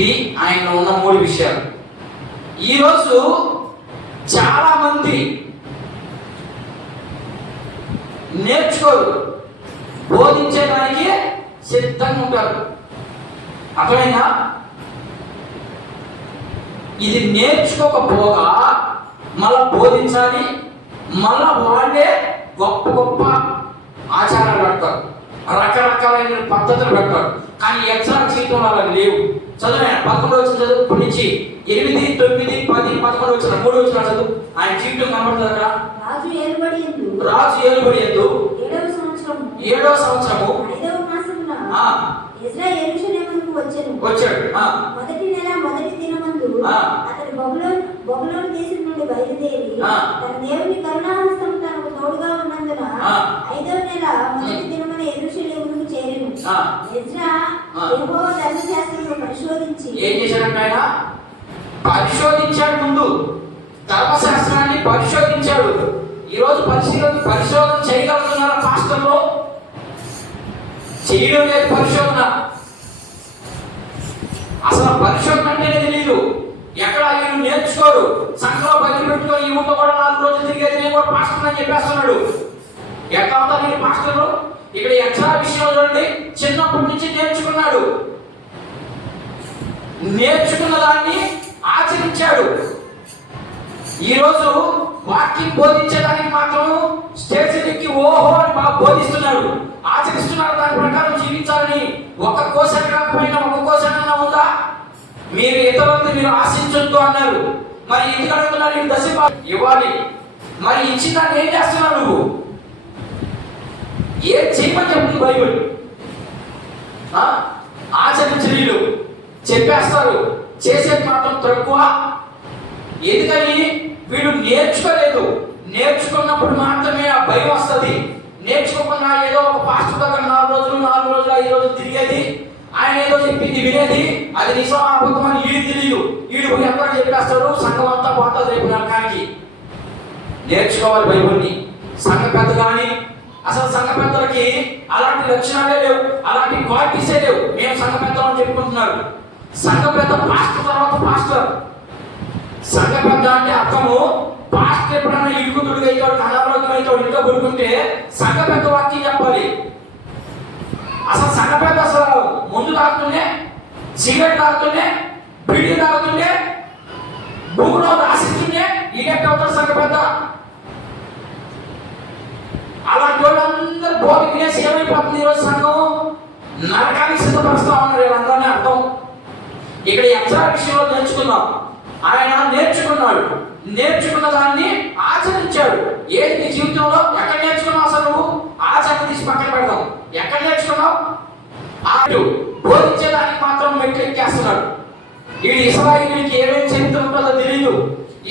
ఇది ఆయనలో ఉన్న 3 విషయాలు. ఈరోజు చాలా మంది నేర్చుకోరు, బోధించేదానికి సిద్ధంగా ఉంటారు. అర్థమైందా? ఇది నేర్చుకోకపోగా మళ్ళా బోధించాలి, మళ్ళా వాళ్ళే గొప్ప గొప్ప ఆచారాలు పెడతారు, రకరకాలైన పద్ధతులు పెడతారు. కానీ ఎగ్జా జీవితంలో అలా లేవు. చదువు 11 వచ్చిన చదువు నుంచి 8, 9, 10, 11 వచ్చిన 3 వచ్చిన చదువు ఆయన జీవితం కనబడుతుంది అక్కడ. రాజు ఏలుబడియందు 7వ సంవత్సరము 5వ మాసమున ఎజ్రా యెరూషలేమునకు వచ్చాడు. మొదటి నెల మొదటి దినమందు అతడు బబులోను దేశం నుండి బయలుదేరి తన దేవుని కరుణాహస్తము తనకు తోడుగా ఉన్నందున 5వ నెల మొదటి దినమున యెరూషలేమునకు చేరెను. ఎజ్రా యెహోవా ధర్మశాస్త్రమును పరిశోధించి ఏం చేశాడు? ఆయన పరిశోధించాడు. ముందు ధర్మశాస్త్రాన్ని పరిశోధించాడు. ఈరోజు పరిశోధన చేయగలుగుతున్నారా పాస్టర్లు? చేయడం లేదు పరిశోధన. అసలు పరిశోధన అంటేనే తెలియదు. ఎక్కడ వీళ్ళు నేర్చుకోరు. సంఘంలో బయలు పెట్టుకొని ఈ ఊళ్ళో కూడా 4 రోజులు తిరిగేది నేను కూడా పాస్టర్ అని చెప్పేస్తున్నాడు. ఎట్లా అవుతారు ఈ పాస్టర్లు? ఇక్కడ ఎక్స్ట్రా విషయం చూడండి, చిన్నప్పటి నుంచి నేర్చుకున్నాడు, నేర్చుకున్న దాన్ని ఆచరించాడు. ఈరోజు వాక్యం బోధించడానికి మాత్రం స్టేజ్ ఎక్కి ఓహో అని బాగా బోధిస్తున్నాడు, ఆచరిస్తున్నాడు. దాని ప్రకారం జీవించాలని ఒక కోశం కాకపోయినా ఒక కోశమైనా ఉందా? మీరు ఇతరులది మీరు ఆశించొద్దు అన్నారు. మరి ఎందుకు అడుగుతున్నారు? ఈ దశ ఇవ్వాలి. మరి ఇచ్చిన దాన్ని ఏం చేస్తున్నావు నువ్వు? ఏం చేయమని చెప్తుంది బైబిల్? ఆచరించలేరు, చెప్పేస్తారు, చేసేది మాత్రం తక్కువ. ఎందుకని? వీడు నేర్చుకోలేదు. నేర్చుకున్నప్పుడు మాత్రమే ఆ భయం వస్తుంది. నేర్చుకోకుండా ఏదో ఒక పాస్టర్ దగ్గర 4 రోజులు 5 రోజులు తిరిగేది, ఆయన ఏదో చెప్పింది వినేది, అది నిజం అబద్ధం అని వీడు తెలియదు. వీడు ఎక్కడ చెప్పేస్తాడు, సంఘం అంతా పోతుంది రేపు నరకానికి. నేర్చుకోవాలి బైబిల్ని. సంఘ పెద్ద కానీ అసలు సంఘ పెద్దలకి అలాంటి లక్షణాలే లేవు, అలాంటి క్వాలిటీసే లేవు. మేము సంఘ పెద్దలు అని చెప్పుకుంటున్నారు. సంఘ పెద్ద పాస్టర్ తర్వాత పాస్టర్. సంఘ పెద్ద అంటే అర్థము పాస్టర్ ఎప్పుడన్నా ఇరుగుతుడిగా అవుతాడు, అనారోగ్యం అవుతాడు, ఇంట్లో పడుకుంటే సంఘ పెద్ద వాక్యం చెప్పాలి. అసలు సంఘ పెద్ద అసలు ముందు తాగుతుండే, సిగరెట్ తాగుతుండే, బీడీ తాగుతుండే, భూమిలో రాసిస్తుండే, ఈడెట్ అవుతాడు సంఘ పెద్ద. అలాంటి వాళ్ళందరూ బోధినేసి ఏమైపోతుంది? ఈరోజు సంఘం నరకానికి సిద్ధపరుస్తా ఉన్నారు వీళ్ళందరినీ. అర్థం ఇక్కడ ఎక్స్ట్రా విషయంలో నేర్చుకున్నాం. ఆయన నేర్చుకున్నాడు, నేర్చుకున్న దాన్ని ఆచరించాడు. ఏది నీ జీవితంలో ఎక్కడ నేర్చుకున్నావు? అసలు నువ్వు ఆచరణ తీసి పక్కన పెడదాం. ఎక్కడ నేర్చుకున్నావు? ఆడు బోధించేదానికి మాత్రం మెట్లు ఎక్కేస్తున్నాడు. వీడు ఇశ్రాయేలుకి ఏమేమి చరిత్ర ఉంటుందో తెలియదు.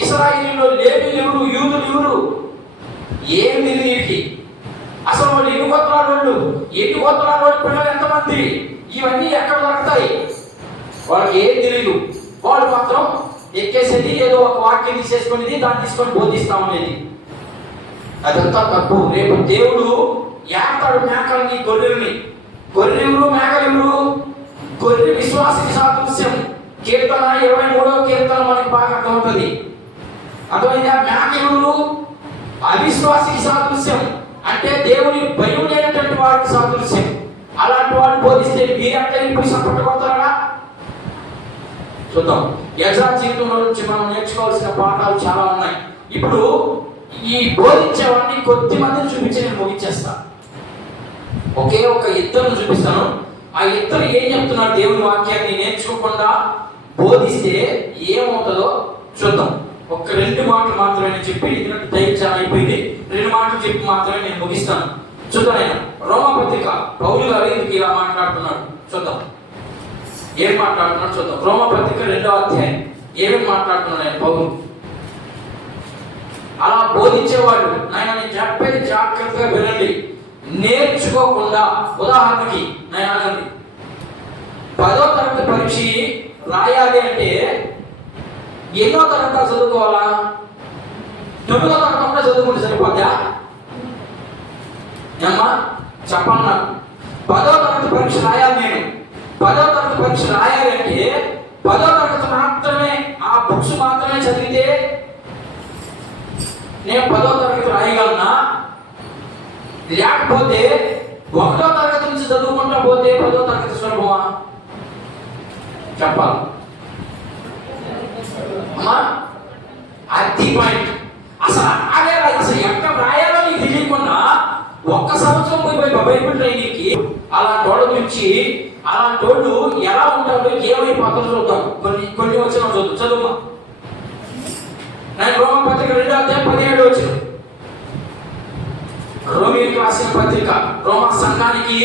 ఇశ్రాయేలులో లేవీయులు ఎవరు, యూదులు ఎవరు, ఏం తెలియదు వీడికి. అసలు వాళ్ళు ఎన్ని గోత్రాల వాళ్ళు పిల్లలు ఎంతమంది, ఇవన్నీ ఎక్కడ దొరుకుతాయి? వాళ్ళకి ఏం తెలియదు. వాళ్ళు మాత్రం ఎక్కేసేది ఏదో ఒక వాక్యం తీసేసుకునేది, దాన్ని తీసుకొని బోధిస్తా ఉండేది. అదంతా తప్పు. రేపు దేవుడు ఏస్తాడు మేకలని, గొర్రెల్ని. గొర్రెలు మేకలు. గొర్రె విశ్వాసకి సాదృశ్యం. కీర్తన 23వ కీర్తన మనకి బాగా అర్థమవుతుంది. అర్థమైందా? మేకలు అవిశ్వాసకి సాదృశ్యం, అంటే దేవుని భయం లేనటువంటి వాడికి సాదృశ్యం. అలాంటి వాడు బోధిస్తే మీరు అట్లా ఇప్పుడు సపోర్ట్ కొడతారా? చూద్దాం. యజ్రా జీవితంలో నుంచి మనం నేర్చుకోవాల్సిన పాఠాలు చాలా ఉన్నాయి. ఇప్పుడు ఈ బోధించేవాడిని కొద్ది మందిని చూపించి నేను ముగించేస్తా. ఒకే ఒక ఇద్దరు చూపిస్తాను. ఆ ఇద్దరు ఏం చెప్తున్నారు? దేవుని వాక్యాన్ని నేర్చుకోకుండా బోధిస్తే ఏమవుతుందో చూద్దాం. ఒక 2 మాటలు మాత్రమే నేను చెప్పి, ఎందుకంటే టైం చాలా అయిపోయింది. 2 మాటలు చెప్పి మాత్రమే నేను ముగిస్తాను. చూద్దాం. ఆయన రోమపత్రిక పౌలు గారు ఎందుకు ఇలా మాట్లాడుతున్నాడు చూద్దాం. ఏం మాట్లాడుతున్నాడు చూద్దాం. రోమపత్రిక 2వ అధ్యాయం ఏమేమి మాట్లాడుతున్నాడు ఆయన పౌలు. అలా బోధించేవాడు నేను చెప్పేది జాగ్రత్తగా వినండి. నేర్చుకోకుండా, ఉదాహరణకి నేను అనండి, 10వ తరగతి పరీక్ష రాయాలి అంటే ఎన్నో తరగతి చదువుకోవాలా? 9వ తరగతి కూడా చదువుకుంటే సరిపోద్దా? ఏమ్మా చెప్పండి నాకు. 10వ తరగతి పరీక్ష రాయాలి. నేను 10వ తరగతి పరీక్ష రాయాలి అంటే 10వ తరగతి మాత్రమే, ఆ బుక్స్ మాత్రమే చదివితే నేను 10వ తరగతి రాయగలనా? లేకపోతే 1వ తరగతి నుంచి చదువుకుంటా పోతే 10వ తరగతి సులభమా? చెప్పాలి. అమ్మా అది పాయింట్. అసలు అసలు ఎక్కడ రాయాలో నీకు తెలియకుండా ఒక్క సంవత్సరం పోయి బైబిల్ ట్రైనింగ్కి అలాంటి వాళ్ళ గురించి అలాంటి వాళ్ళు ఎలా ఉంటారో ఏమైపోతారో చూద్దాం. కొన్ని వచ్చిన చూద్దాం. చదువు. నేను రోమన్ పత్రిక 2వ అధ్యాయం 17 వచ్చిన రోమిలకు రాసిన పత్రిక రోమా సంఘానికి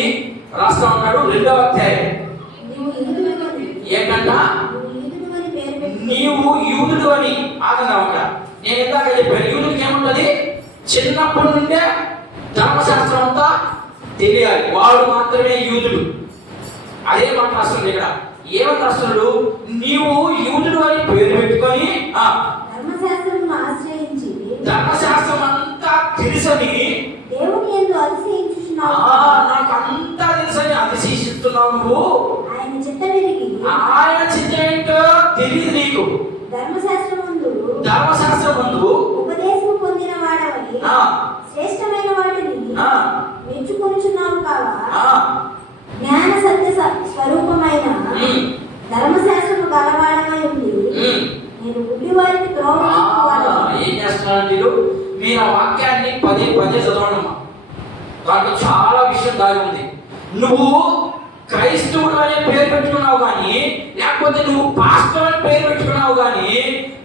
రాస్తా ఉన్నాడు 2వ అధ్యాయం. ఏంటంట? నీవు యూదుడు అని ఆగనవక. నేను ఇందాక చెప్పాను, యూదుడికి ఏముంటది? చిన్నప్పటి నుండే ధర్మశాస్త్రం అంతా తెలియాలి, వాడు మాత్రమే యూదుడు. అదే మాట రాస్తుంది ఇక్కడ. ఏమని రాస్తున్నాడు? నీవు యూదుడు అని పేరు పెట్టుకొని ధర్మశాస్త్రం అంతా తెలుసని దేవుని యందు అతిశయించుచున్నావు. నాకు అంతా తెలుసని అతిశయిస్తున్నావు నువ్వు. ఆయన చిత్తమెరిగి ఆయన చిత్తం ఏంటో తెలియదు నీకు. ధర్మశాస్త్రం ముందు ఉపదేశం పొందిన వాడవని శ్రేష్టమైన వాటిని మెచ్చుకొనుచున్నావు కావా? జ్ఞాన సత్య స్వరూపమైన ధర్మశాస్త్రము గలవాడమై ఉంది. నేను గుడ్డి వారికి ఏం చేస్తున్నాను? మీరు ఆ వాక్యాన్ని పదే చదవడమ్మా. దాంట్లో చాలా విషయం దాగి ఉంది. నువ్వు క్రైస్తవుడు అనే పేరు పెట్టుకున్నావు కానీ, లేకపోతే నువ్వు పాస్టర్ అని పేరు పెట్టుకున్నావు కానీ,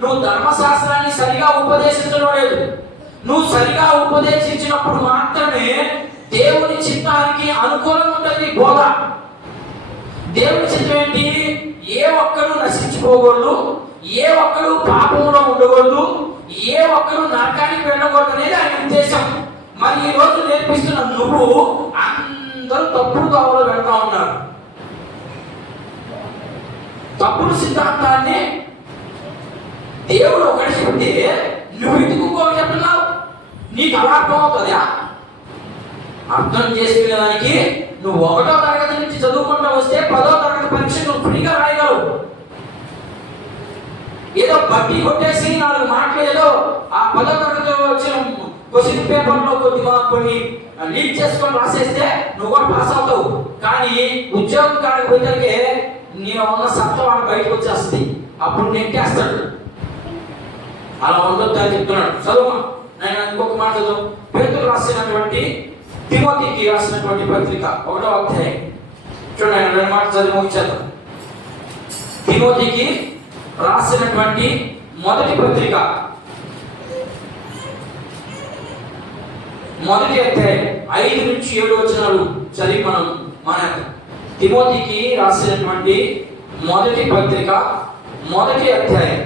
నువ్వు ధర్మశాస్త్రాన్ని సరిగా ఉపదేశించడం లేదు. నువ్వు సరిగా ఉపదేశించినప్పుడు మాత్రమే దేవుని చిత్తానికి అనుకూలంగా ఉంటుంది బోధ. దేవుని చిత్తం ఏంటి? ఏ ఒక్కరు నశించిపోకూడదు, ఏ ఒక్కరు పాపంలో ఉండకూడదు, ఏ ఒక్కరు నరకానికి వెళ్ళకూడదు అనేది ఆయన ఉద్దేశం. మరి ఈ రోజు నేర్పిస్తున్న నువ్వు అందరూ తప్పుడు దోవలో వెళ్తా ఉన్నారు. తప్పుడు సిద్ధాంతాన్ని దేవుడు ఒకటి చెప్తే నువ్వు ఇంకొకటి చెప్తున్నావు. నీకు అలా అర్థం అవుతుందా? అర్థం చేసుకునేదానికి నువ్వు 1వ తరగతి నుంచి చదువుకుంటూ వస్తే 10వ తరగతి పరీక్ష నువ్వు ఫ్రీగా రాయగలవు. ఏదో బట్టి కొట్టేసి 4 మాటలు ఏదో ఆ 10వ తరగతి వచ్చిన క్వశ్చన్ పేపర్లో కొన్ని లీక్ చేసుకొని రాసేస్తే నువ్వు కూడా పాస్ అవుతావు. కానీ ఉద్యోగం కాడికి పోయితే నేను ఉన్న సత్తా వాడు బయటకు వచ్చేస్తుంది, అప్పుడు నెట్టేస్తాడు. అలా ఉండొద్దు అని చెప్తున్నాడు. చదువు. నేను ఇంకొక మాట చదువు. పేతురు రాసినటువంటి తిమోతికి రాసినటువంటి పత్రిక 1వ అధ్యాయం చూడండి. 2 మాటలు చదివి ముగించేద్దాం. తిమోతికి రాసినటువంటి మొదటి పత్రిక 1వ అధ్యాయం 5 నుంచి 7 వచనాలు చదివి మన తిమోతికి రాసినటువంటి మొదటి పత్రిక 1వ అధ్యాయం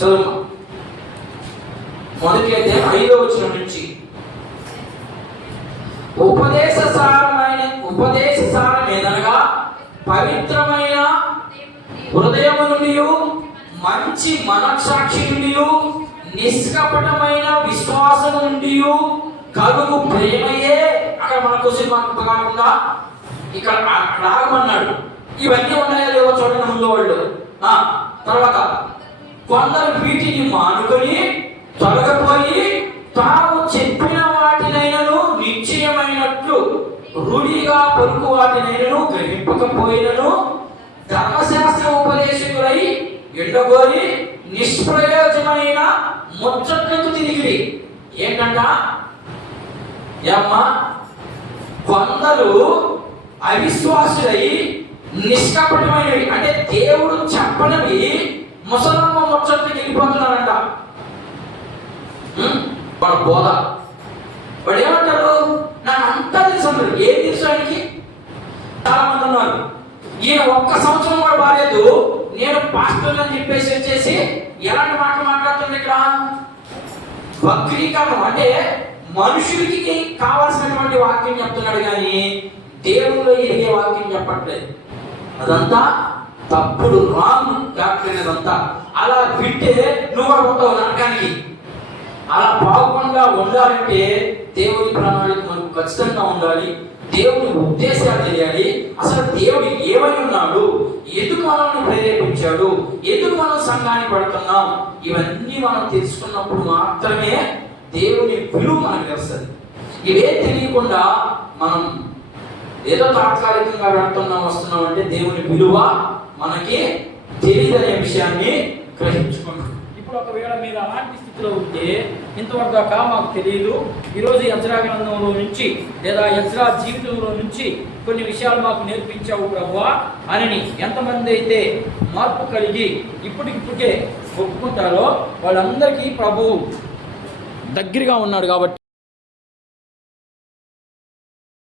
చదువు. 1వ అధ్యాయం 5వ వచనం నుంచి ఉపదేశ సారమేదనగా పవిత్రమైన హృదయము నుండి, మంచి మనస్సాక్షి నుండి, నిష్కపటమైన విశ్వాసము నుండి కలుగు ప్రేమయే. అక్కడ మన క్వశ్చన్ కాకుండా ఇక్కడ రాగమన్నాడు. ఇవన్నీ ఉన్నాయో లేవో చూడండి ముందు వాళ్ళు. తర్వాత కొందరు వీటిని మానుకొని తొలగిపోయి తాము చెప్పిన వాటినైనను నిశ్చయమైనట్లు రూఢిగా పలుకు వాటినైనను గ్రహింపకపోయినను ధర్మశాస్త్ర ఉపదేశకులై ఎండగోరి నిష్ప్రయోజనమైన ముచ్చట్లకు తిరిగి. ఏంటంట? ఏమ్మా, కొందరు అవిశ్వాసులై నిష్కపటమైనవి అంటే దేవుడు చెప్పనివి ముసలమ్మ ముచ్చట్లకి వెళ్ళిపోతున్నారంట. వాడు బోధ. వాడు ఏమంటారు? నాకు అంతా తెలుసు అంటారు. ఏం తెలుసు ఆయనకి? చాలా మంది ఉన్నారు. ఈయన 1 సంవత్సరం కూడా బాలేదు, నేను పాస్టర్ అని చెప్పేసి వచ్చేసి ఎలాంటి మాటలు మాట్లాడుతుంది ఇక్కడ? వక్రీకరణం అంటే మనుషులకి కావాల్సినటువంటి వాక్యం చెప్తున్నాడు కానీ దేవుల్లో ఎదిగే వాక్యం చెప్పట్లేదు. అదంతా తప్పుడు, రాంగ్ డాక్టర్. అదంతా అలా వింటే నువ్వు కూడా పోతావు నరకానికి. అలా బాగుండా ఉండాలంటే దేవుని ప్రణాళిక మనకు ఖచ్చితంగా ఉండాలి. దేవుని ఉద్దేశాలు తెలియాలి. అసలు దేవుడు ఏమై ఉన్నాడు, ఎందుకు మనల్ని ప్రేరేపించాడు, ఎందుకు మనం సంఘాన్ని పడుతున్నాం, ఇవన్నీ మనం తెలుసుకున్నప్పుడు మాత్రమే దేవుని విలువ మనకు తెలుస్తుంది. ఇవే తెలియకుండా మనం ఏదో తాత్కాలికంగా వెళ్తున్నాం వస్తున్నాం అంటే దేవుని విలువ మనకి తెలియదనే విషయాన్ని గ్రహించుకున్నాం. ఇప్పుడు ఒకవేళ మీరు అలాంటి స్థితిలో ఉంటే ఇంతవరకు దాకా మాకు తెలియదు, ఈరోజు ఎజ్రా గ్రంథంలో నుంచి లేదా ఎజ్రా జీవితంలో నుంచి కొన్ని విషయాలు మాకు నేర్పించావు ప్రభువా అని ఎంతమంది అయితే మార్పు కలిగి ఇప్పటికిప్పుడే ఒప్పుకుంటారో వాళ్ళందరికీ ప్రభువు దగ్గరగా ఉన్నాడు కాబట్టి